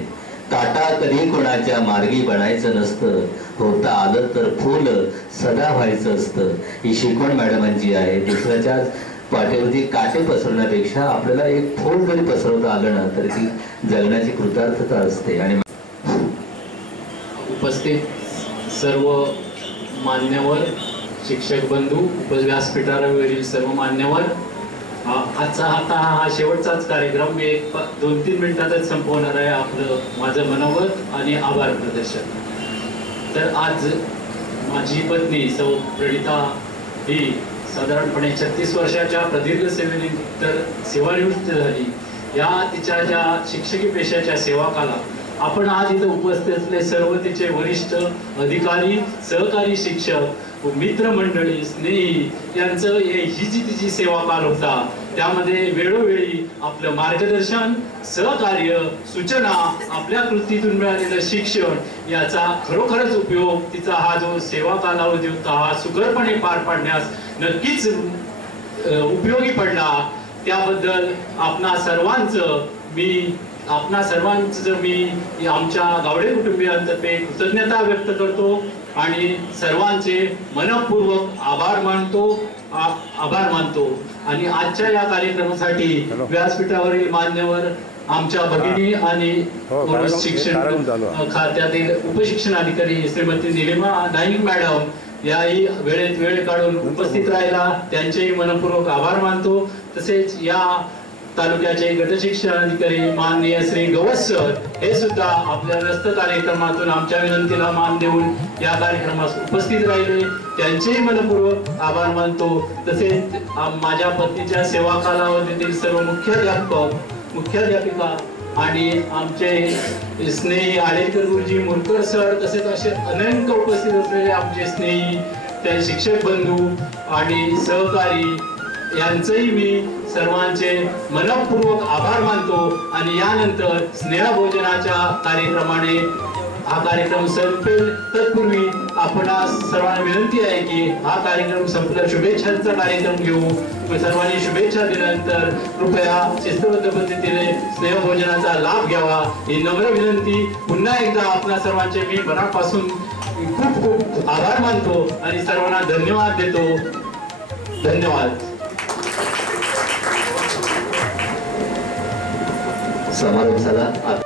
काटा कधी कोणाच्या मार्गी बनायचं नसतं, होता आलं तर फुल सदा व्हायचं असतं. ही शिकवण मॅडमांची आहे. दुसऱ्याच्याच पाठीवरती काटे पसरवण्यापेक्षा आपल्याला एक फूल जरी पसरवता आलं ना तरी ती जगण्याची कृतार्थता असते. आणि उपस्थित सर्व मान्यवर, शिक्षक बंधू, व्यासपीठावरील सर्व मान्यवर, आजचा आता हा शेवटचाच कार्यक्रम मी 2-3 मिनिटातच संपवणार आहे. आपलं माझं मनोगत आणि आभार प्रदर्शन. तर आज माझी पत्नी सौ प्रणिता ही साधारणपणे 36 वर्षाच्या प्रदीर्घ सेवेनंतर सेवानिवृत्त झाली. या तिच्या ज्या शिक्षकी पेशाच्या सेवाकाला आपण आज इथं उपस्थित असले सर्व तिचे वरिष्ठ अधिकारी, सहकारी शिक्षक, मित्रमंडळी, स्नेही यांचं ही जी तिची सेवा काल होता त्यामध्ये वेळोवेळी आपलं मार्गदर्शन, सहकार्य, सूचना, आपल्या कृतीतून मिळालेलं शिक्षण याचा खरोखरच उपयोग तिचा हा जो सेवा कालावधी होता हा सुखरपणे पार पाडण्यास नक्कीच उपयोगी पडला. त्याबद्दल आपणा सर्वांचं मी आमच्या गावडे कुटुंबियांतर्फे कृतज्ञता व्यक्त करतो आणि सर्वांचे मनपूर्वक आभार मानतो. आणि आजच्या या कार्यक्रमासाठी व्यासपीठावरील मान्यवर, आमच्या भगिनी आणि शिक्षण खात्यातील उपशिक्षणाधिकारी श्रीमती निलिमा नाईक मॅडम याही वेळेत वेळ काढून उपस्थित राहिला, त्यांचेही मनपूर्वक आभार मानतो. तसेच या तालुक्याचे गटशिक्षणाधिकारी माननीय श्री गवस सर हे सुद्धा आपल्या व्यस्त कार्यक्रमातून आमच्या विनंतीला मान देऊन या कार्यक्रमास उपस्थित राहिले, त्यांचेही मनपूर्वक आभार मानतो. तसेच माझ्या पत्नीच्या सेवा कालावधीतील सर्व मुख्याध्यापिका आणि आमचे स्नेही आडेकर गुरुजी, मुरकर सर, तसेच असे अनेक उपस्थित असलेले आमचे स्नेही, त्या शिक्षक बंधू आणि सहकारी यांचेही मी सर्वांचे मनपूर्वक आभार मानतो. आणि यानंतर स्नेहभोजनाच्या कार्यक्रमाने हा कार्यक्रम संपेल तत्पूर्वी आपणास सर्वांना विनंती आहे की हा कार्यक्रम संपला शुभेच्छांचा कार्यक्रम घेऊ. सर्वांनी शुभेच्छा दिल्यानंतर कृपया शिस्तबद्ध पद्धतीने स्नेहभोजनाचा लाभ घ्यावा ही नम्र विनंती. पुन्हा एकदा आपणा सर्वांचे मी मनापासून खूप खूप आभार मानतो आणि सर्वांना धन्यवाद देतो. धन्यवाद. समारोप झाला. आता